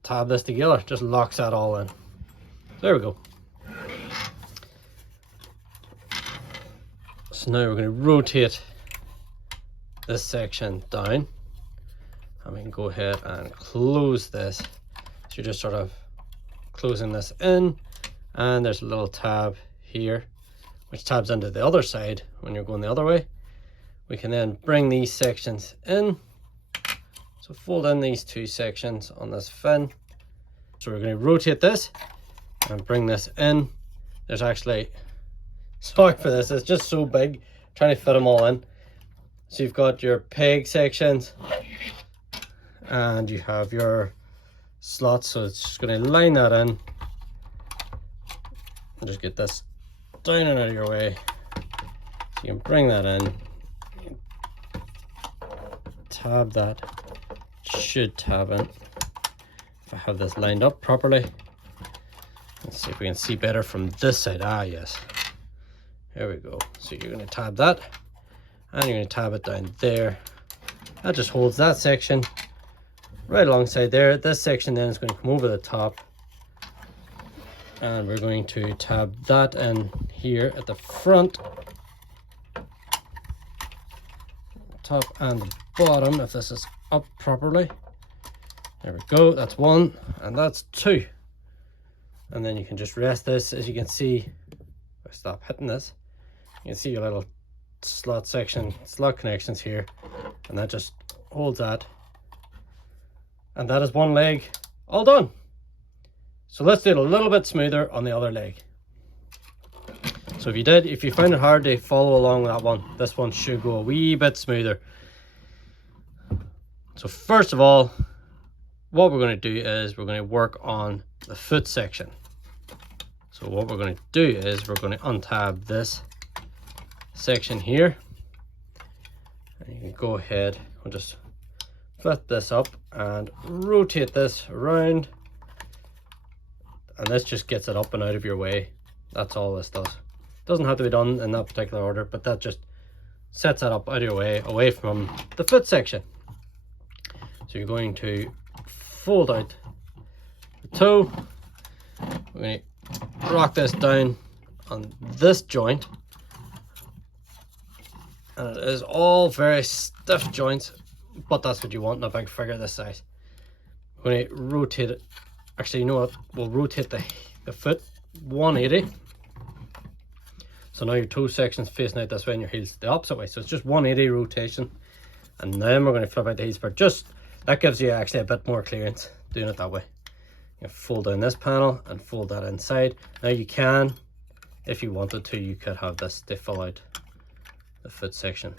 tab this together. Just locks that all in. So there we go. So now we're going to rotate this section down, and we can go ahead and close this. So you're just sort of closing this in, and there's a little tab here which tabs into the other side when you're going the other way. We can then bring these sections in. So fold in these two sections on this fin. So we're going to rotate this and bring this in. There's actually, sorry for this, it's just so big, trying to fit them all in. So you've got your peg sections and you have your slots, so it's just going to line that in and just get this down and out of your way. So you can bring that in, tab that, should tab in. If I have this lined up properly, let's see if we can see better from this side. Yes, there we go. So you're going to tab that, and you're going to tab it down there. That just holds that section right alongside there. This section then is going to come over the top, and we're going to tab that in here at the front, top and the bottom, if this is up properly. There we go, that's one, and that's two. And then you can just rest this. As you can see, if I stop hitting this, you can see your little slot connections here, and that just holds that. And that is one leg all done. So let's do it a little bit smoother on the other leg. So if you find it hard to follow along with that one, this one should go a wee bit smoother. So first of all, what we're going to do is we're going to work on the foot section. So what we're going to do is we're going to untab this section here, and you can go ahead and just flip this up and rotate this around, and this just gets it up and out of your way. That's all this does. It doesn't have to be done in that particular order, but that just sets that up out of your way, away from the foot section. So you're going to fold out the toe. We're going to rock this down on this joint, and it is all very stiff joints, but that's what you want in a big figure this size. We're going to rotate it. Actually, you know what? We'll rotate the foot 180. So now your toe section's facing out this way and your heel's the opposite way. So it's just 180 rotation. And then we're going to flip out the heel spur. Just, that gives you actually a bit more clearance doing it that way. You fold down this panel and fold that inside. Now you can, if you wanted to, you could have this to fill out the foot section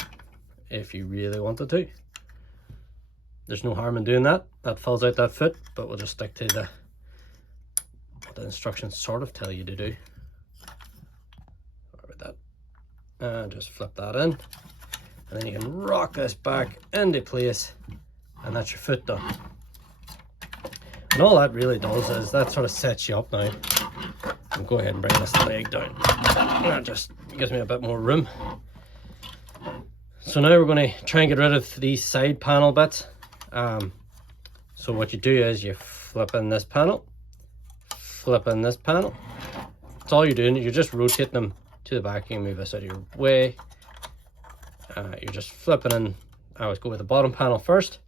if you really wanted to. There's no harm in doing that. That fills out that foot, but we'll just stick to what the instructions sort of tell you to do. Sorry about that. And just flip that in, and then you can rock this back into place, and that's your foot done. And all that really does is that sort of sets you up now. I'll go ahead and bring this leg down. That just gives me a bit more room. So now we're going to try and get rid of these side panel bits. So what you do is you flip in this panel, flip in this panel. That's all you're doing. You're just rotating them to the back. You can move this out of your way. You're just flipping in. I always go with the bottom panel first,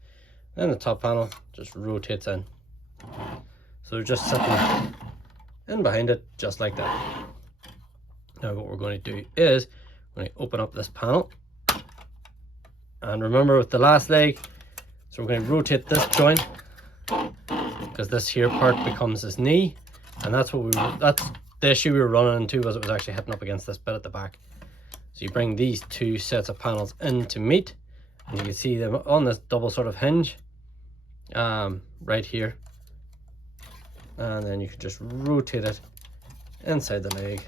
then the top panel just rotates in. So they're just sitting in behind it, just like that. Now what we're going to do is we're going to open up this panel, and remember with the last leg, so we're going to rotate this joint because this here part becomes this knee, and that's the issue we were running into, was it was actually hitting up against this bit at the back. So you bring these two sets of panels in to meet, And you can see them on this double sort of hinge right here, and then you can just rotate it inside the leg.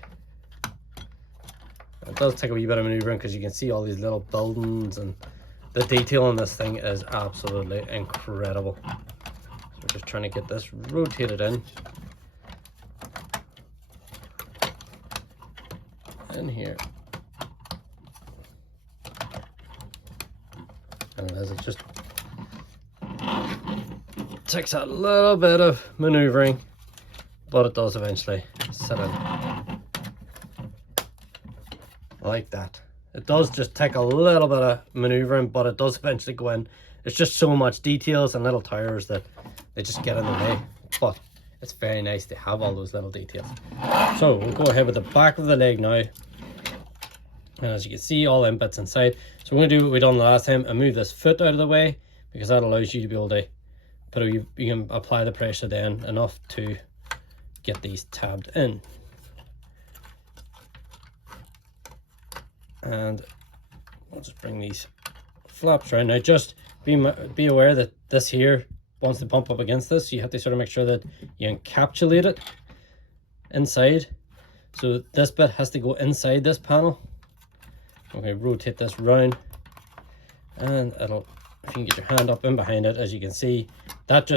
It does take a wee bit of maneuvering because you can see all these little buildings, and the detail on this thing is absolutely incredible. So we're just trying to get this rotated in here. And as it just takes a little bit of maneuvering, but it does eventually sit in. Like that. It does just take a little bit of maneuvering, but it does eventually go in. It's just so much details and little tires that they just get in the way, but it's very nice to have all those little details. So we'll go ahead with the back of the leg now, and as you can see, all them bits inside. So we're going to do what we done the last time and move this foot out of the way, because that allows you to be able to put you can apply the pressure then enough to get these tabbed in. And I'll just bring these flaps around. Now just be aware that this here wants to bump up against this, so you have to sort of make sure that you encapsulate it inside. So this bit has to go inside this panel. Okay, rotate this round, and it'll, if you can get your hand up in behind it, as you can see, that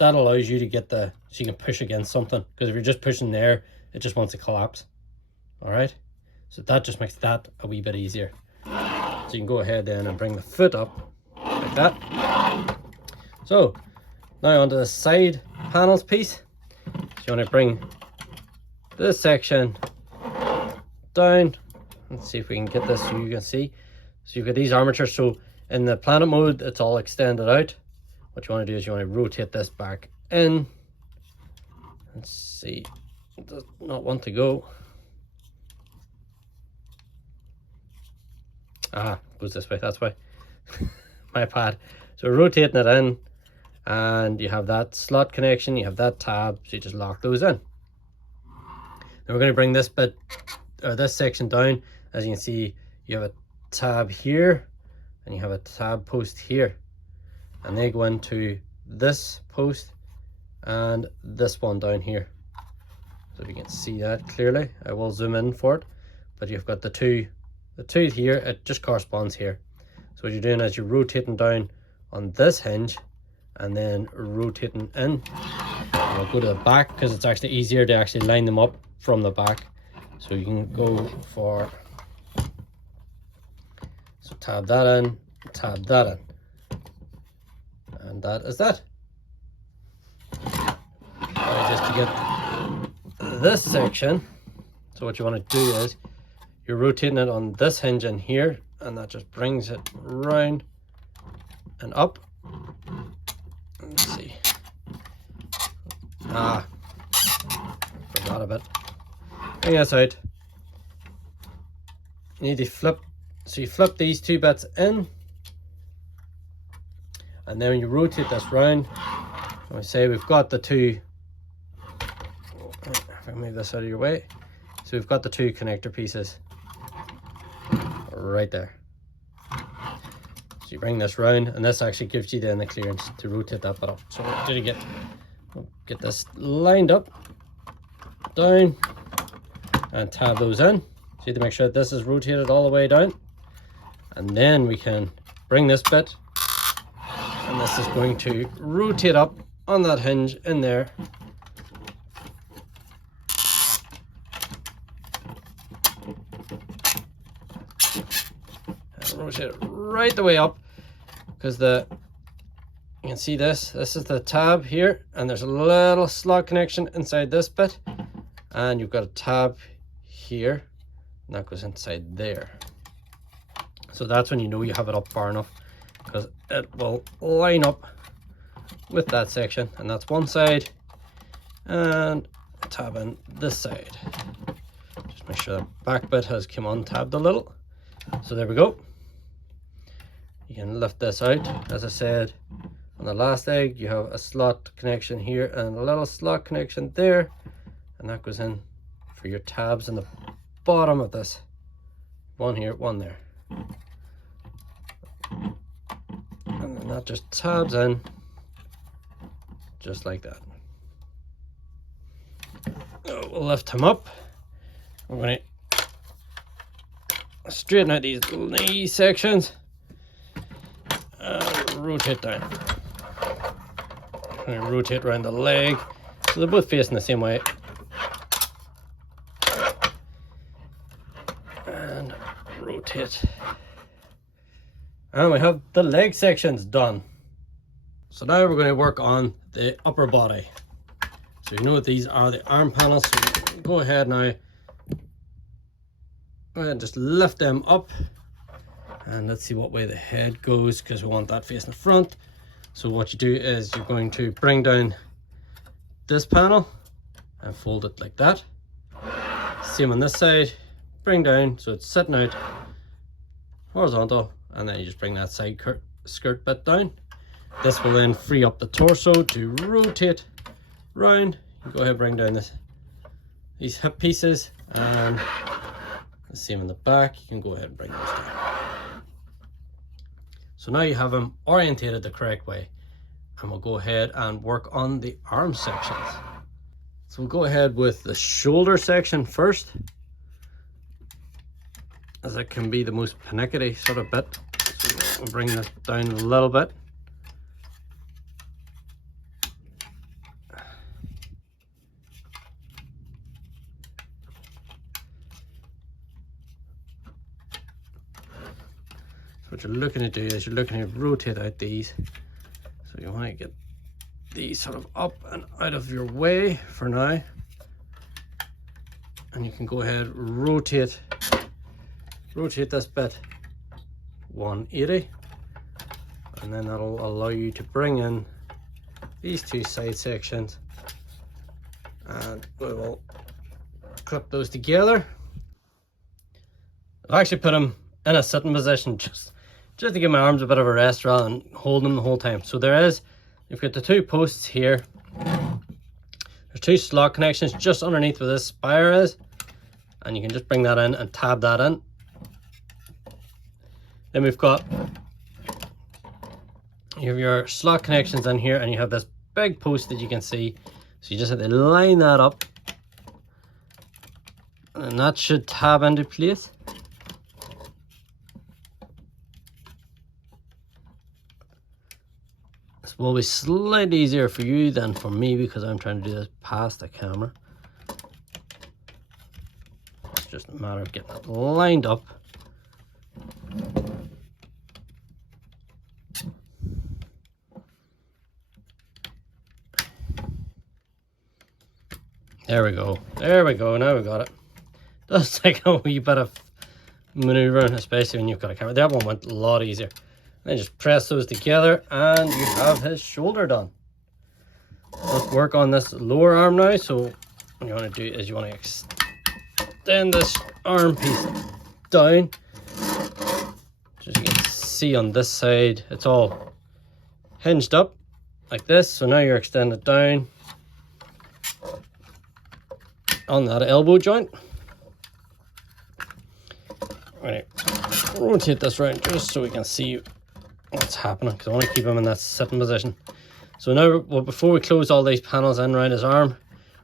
allows you to get so you can push against something, because if you're just pushing there, it just wants to collapse. All right, so that just makes that a wee bit easier. So you can go ahead then and bring the foot up like that. So now onto the side panels piece. So you want to bring this section down. Let's see if we can get this so you can see. So you've got these armatures. So in the planet mode, it's all extended out. What you want to do is you want to rotate this back in. Let's see, it does not want to go. Ah, goes this way, that's why. My bad. So we're rotating it in, and you have that slot connection, you have that tab, so you just lock those in. Then we're going to bring this bit, or this section down. As you can see, you have a tab here, and you have a tab post here, and they go into this post and this one down here. So if you can see that clearly, I will zoom in for it, but you've got the two here, it just corresponds here. So what you're doing is you're rotating down on this hinge and then rotating in. I'll go to the back because it's actually easier to actually line them up from the back. So you can go for, so tab that in, tab that in, and that is that. Just to get this section, so what you want to do is you're rotating it on this hinge in here, and that just brings it round and up. Let's see. Forgot a bit. Bring this out. You need to flip, so you flip these two bits in, and then when you rotate this round, I say we've got the two, if I move this out of your way, so we've got the two connector pieces right there. So you bring this round, and this actually gives you then the clearance to rotate that bit up. So we'll get this lined up, down, and tab those in. So you have to make sure that this is rotated all the way down, and then we can bring this bit, and this is going to rotate up on that hinge in there. Rotate it right the way up, because you can see this is the tab here, and there's a little slot connection inside this bit, and you've got a tab here, and that goes inside there. So that's when you know you have it up far enough, because it will line up with that section, and that's one side, and tab in this side. Just make sure that back bit has come on tabbed a little. So there we go. You can lift this out. As I said, on the last leg you have a slot connection here and a little slot connection there, and that goes in for your tabs in the bottom of this. One here, one there. And that just tabs in just like that. We'll lift him up. We're going to straighten out these knee sections and rotate down. I'm going to rotate around the leg so they're both facing the same way. And rotate. And we have the leg sections done. So now we're going to work on the upper body. So you know what these are, the arm panels. So go ahead now. Go ahead and just lift them up. And let's see what way the head goes, because we want that facing the front. So what you do is you're going to bring down this panel and fold it like that. Same on this side. Bring down so it's sitting out horizontal, and then you just bring that side skirt bit down. This will then free up the torso to rotate round. You go ahead and bring down these hip pieces, and the same in the back. You can go ahead and bring those down. So now you have them orientated the correct way, and we'll go ahead and work on the arm sections. So we'll go ahead with the shoulder section first, as it can be the most panicky sort of bit. So we'll bring this down a little bit. What you're looking to do is you're looking to rotate out these. So you want to get these sort of up and out of your way for now. And you can go ahead and rotate this bit 180. And then that'll allow you to bring in these two side sections. And we will clip those together. I've actually put them in a sitting position just to give my arms a bit of a rest rather than hold them the whole time. So you've got the two posts here. There's two slot connections just underneath where this spire is, and you can just bring that in and tab that in. Then you have your slot connections in here, and you have this big post that you can see. So you just have to line that up, and that should tab into place. This will be slightly easier for you than for me because I'm trying to do this past the camera. It's just a matter of getting it lined up. There we go. There we go. Now we got it. Does take a wee bit of maneuvering, especially when you've got a camera. That one went a lot easier. Then just press those together and you have his shoulder done. Let's work on this lower arm now. So what you want to do is you want to extend this arm piece down. So as you can see on this side, it's all hinged up like this. So now you're extended down on that elbow joint. Right, rotate this round just so we can see what's happening, because I want to keep him in that sitting position. So now, before we close all these panels in around his arm,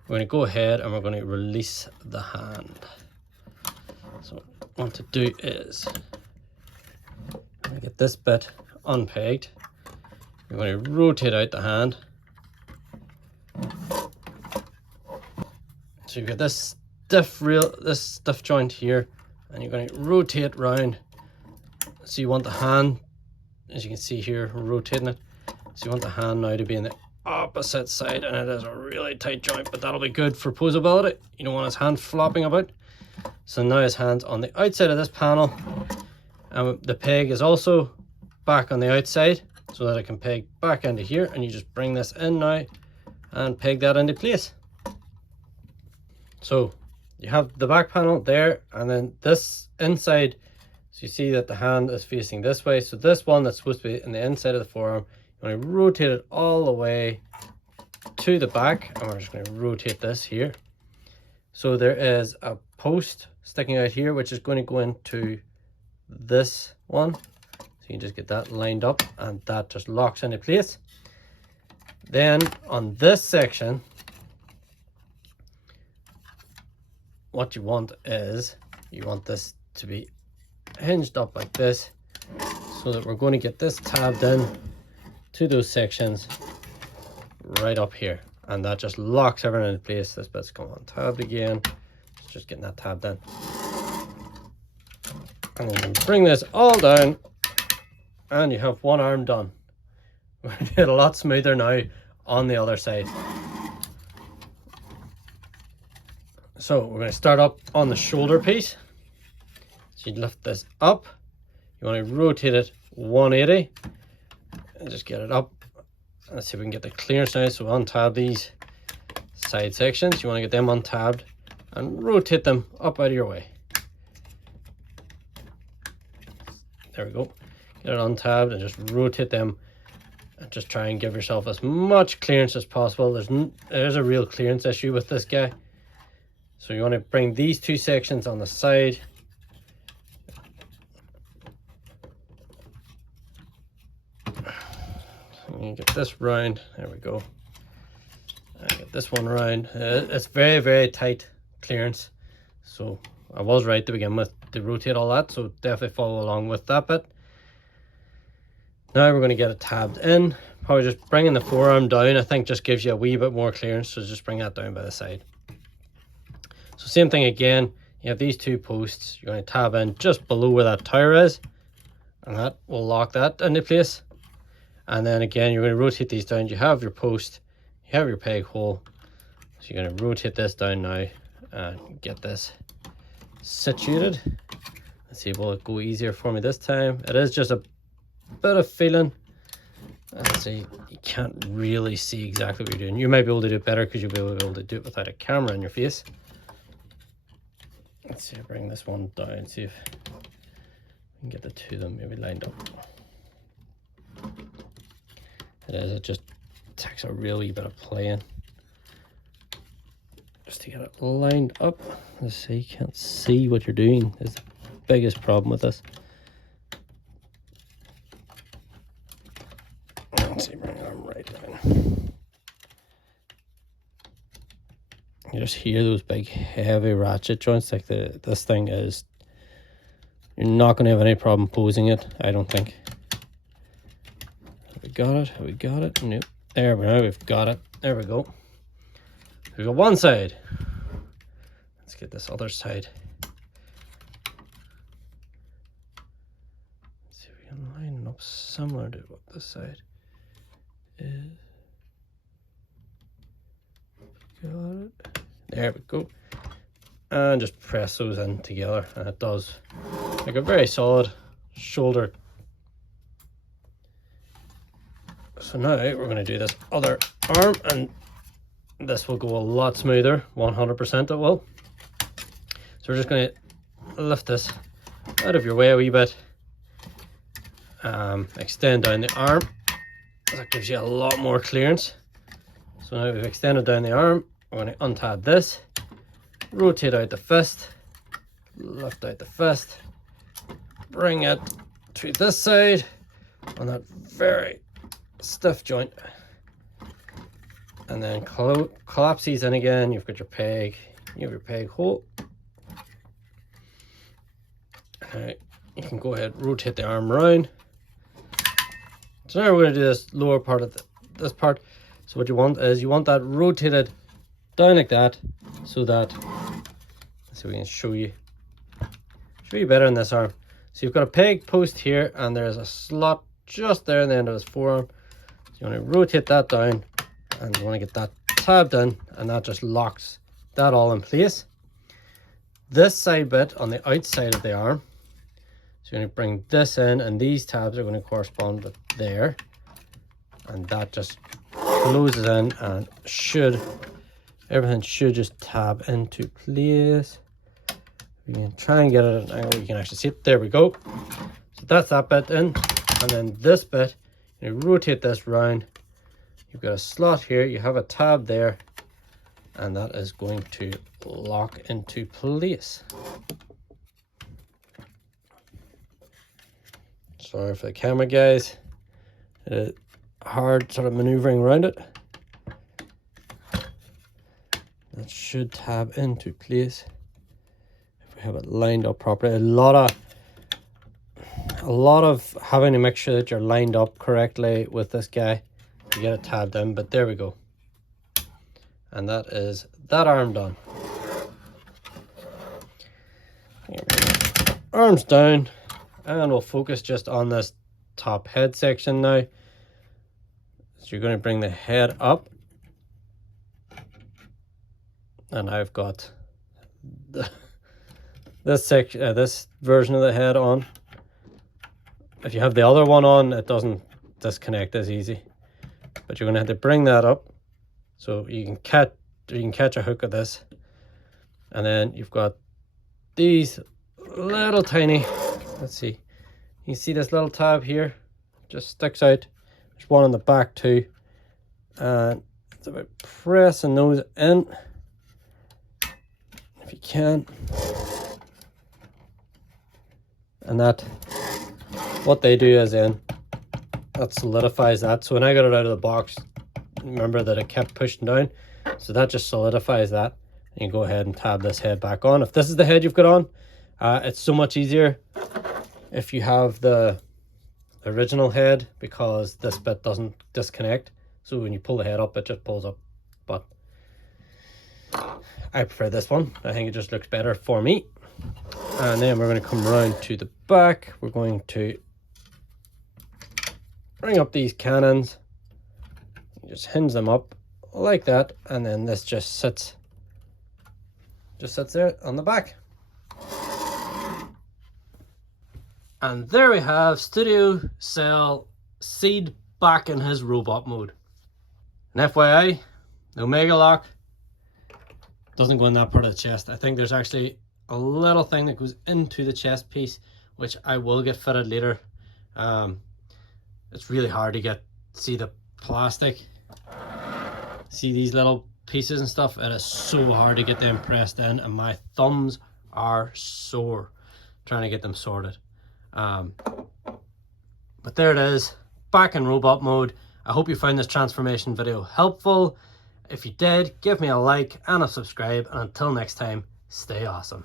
we're going to go ahead and we're going to release the hand. So what I want to do is get this bit unpegged. You're going to rotate out the hand. So you've got this stiff joint here, and you're going to rotate round. So you want the hand, as you can see here, rotating it. So you want the hand now to be in the opposite side, and it is a really tight joint, but that'll be good for posability. You don't want his hand flopping about. So now his hand's on the outside of this panel, and the peg is also back on the outside so that it can peg back into here, and you just bring this in now and peg that into place. So you have the back panel there, and then this inside. So you see that the hand is facing this way. So this one that's supposed to be in the inside of the forearm, you want to rotate it all the way to the back, and we're just going to rotate this here. So there is a post sticking out here, which is going to go into this one. So you just get that lined up and that just locks into place. Then on this section, what you want is, you want this to be hinged up like this, so that we're going to get this tabbed in to those sections right up here, and that just locks everything into place. This bit's come on tabbed again, just getting that tabbed in, and then bring this all down and you have one arm done. We're going to get a lot smoother now on the other side. So we're going to start up on the shoulder piece. So you lift this up, you want to rotate it 180 and just get it up. Let's see if we can get the clearance now. So untab these side sections, you want to get them untabbed and rotate them up out of your way. There we go. Get it untabbed and just rotate them and just try and give yourself as much clearance as possible. There's a real clearance issue with this guy. So you want to bring these two sections on the side. You get this round, there we go. And get this one round. It's very, very tight clearance. So I was right to begin with to rotate all that. So definitely follow along with that bit. Now we're going to get it tabbed in. Probably just bringing the forearm down, I think, just gives you a wee bit more clearance. So just bring that down by the side. So same thing again, you have these two posts, you're going to tab in just below where that tower is, and that will lock that into place. And then again, you're going to rotate these down. You have your post, you have your peg hole, so you're going to rotate this down now and get this situated. Let's see, will it go easier for me this time? It is just a bit of feeling. Let's see, you can't really see exactly what you're doing. You might be able to do it better because you'll be able to do it without a camera in your face. Let's see, bring this one down and see if we can get the two of them maybe lined up. It just takes a real wee bit of playing just to get it lined up. Let's see, you can't see what you're doing is the biggest problem with this. Let's see, bring the arm right down. You just hear those big heavy ratchet joints. Like this thing is, you're not going to have any problem posing it, I don't think. Have we got it? Have we got it? Nope. There we go. We've got it. There we go. We've got one side. Let's get this other side. Let's see if we can line it up similar to what this side is. Got it. There we go. And just press those in together, and it does like a very solid shoulder. So now we're going to do this other arm, and this will go a lot smoother, 100% it will. So we're just going to lift this out of your way a wee bit, extend down the arm. That gives you a lot more clearance. So now we've extended down the arm, we're going to untab this, rotate out the fist, lift out the fist, bring it to this side on that very stiff joint, and then collapse these in again. You've got your peg, you have your peg hole. Alright, you can go ahead and rotate the arm round. So now we're going to do this lower part of this part. So what you want is, you want that rotated down like that, so that, let's see if we can show you better in this arm. So you've got a peg post here, and there's a slot just there in the end of his forearm. So you want to rotate that down, and you want to get that tabbed in, and that just locks that all in place. This side bit on the outside of the arm, so you're going to bring this in, and these tabs are going to correspond with there, and that just closes in, and everything should just tab into place. We can try and get it at an angle you can actually see it. There we go. So that's that bit in, and then this bit, you rotate this round. You've got a slot here, you have a tab there, and that is going to lock into place. Sorry for the camera, guys. Hard sort of maneuvering around it. That should tab into place if we have it lined up properly. A lot of having to make sure that you're lined up correctly with this guy to get it tabbed in, but there we go. And that is that arm done. Arms down, and we'll focus just on this top head section now. So you're going to bring the head up, and I've got this section, this version of the head on. If you have the other one on, it doesn't disconnect as easy, but you're going to have to bring that up so you can catch a hook of this, and then you've got these little tiny, let's see, you see this little tab here just sticks out. There's one on the back too, and it's about pressing those in if you can, and that, what they do is then that solidifies that. So when I got it out of the box, remember that it kept pushing down, so that just solidifies that, and you go ahead and tab this head back on. If this is the head you've got on, it's so much easier if you have the original head, because this bit doesn't disconnect. So when you pull the head up, it just pulls up. But I prefer this one. I think it just looks better for me. And then we're going to come around to the back. We're going to bring up these cannons, just hinge them up like that, and then this just sits there on the back. And there we have Studio S02 Seed back in his robot mode. And FYI, the Omega lock doesn't go in that part of the chest. I think there's actually a little thing that goes into the chest piece, which I will get fitted later. It's really hard to see the plastic. See these little pieces and stuff? It is so hard to get them pressed in, and my thumbs are sore trying to get them sorted. But there it is, back in robot mode. I hope you found this transformation video helpful. If you did, give me a like and a subscribe, and until next time, stay awesome.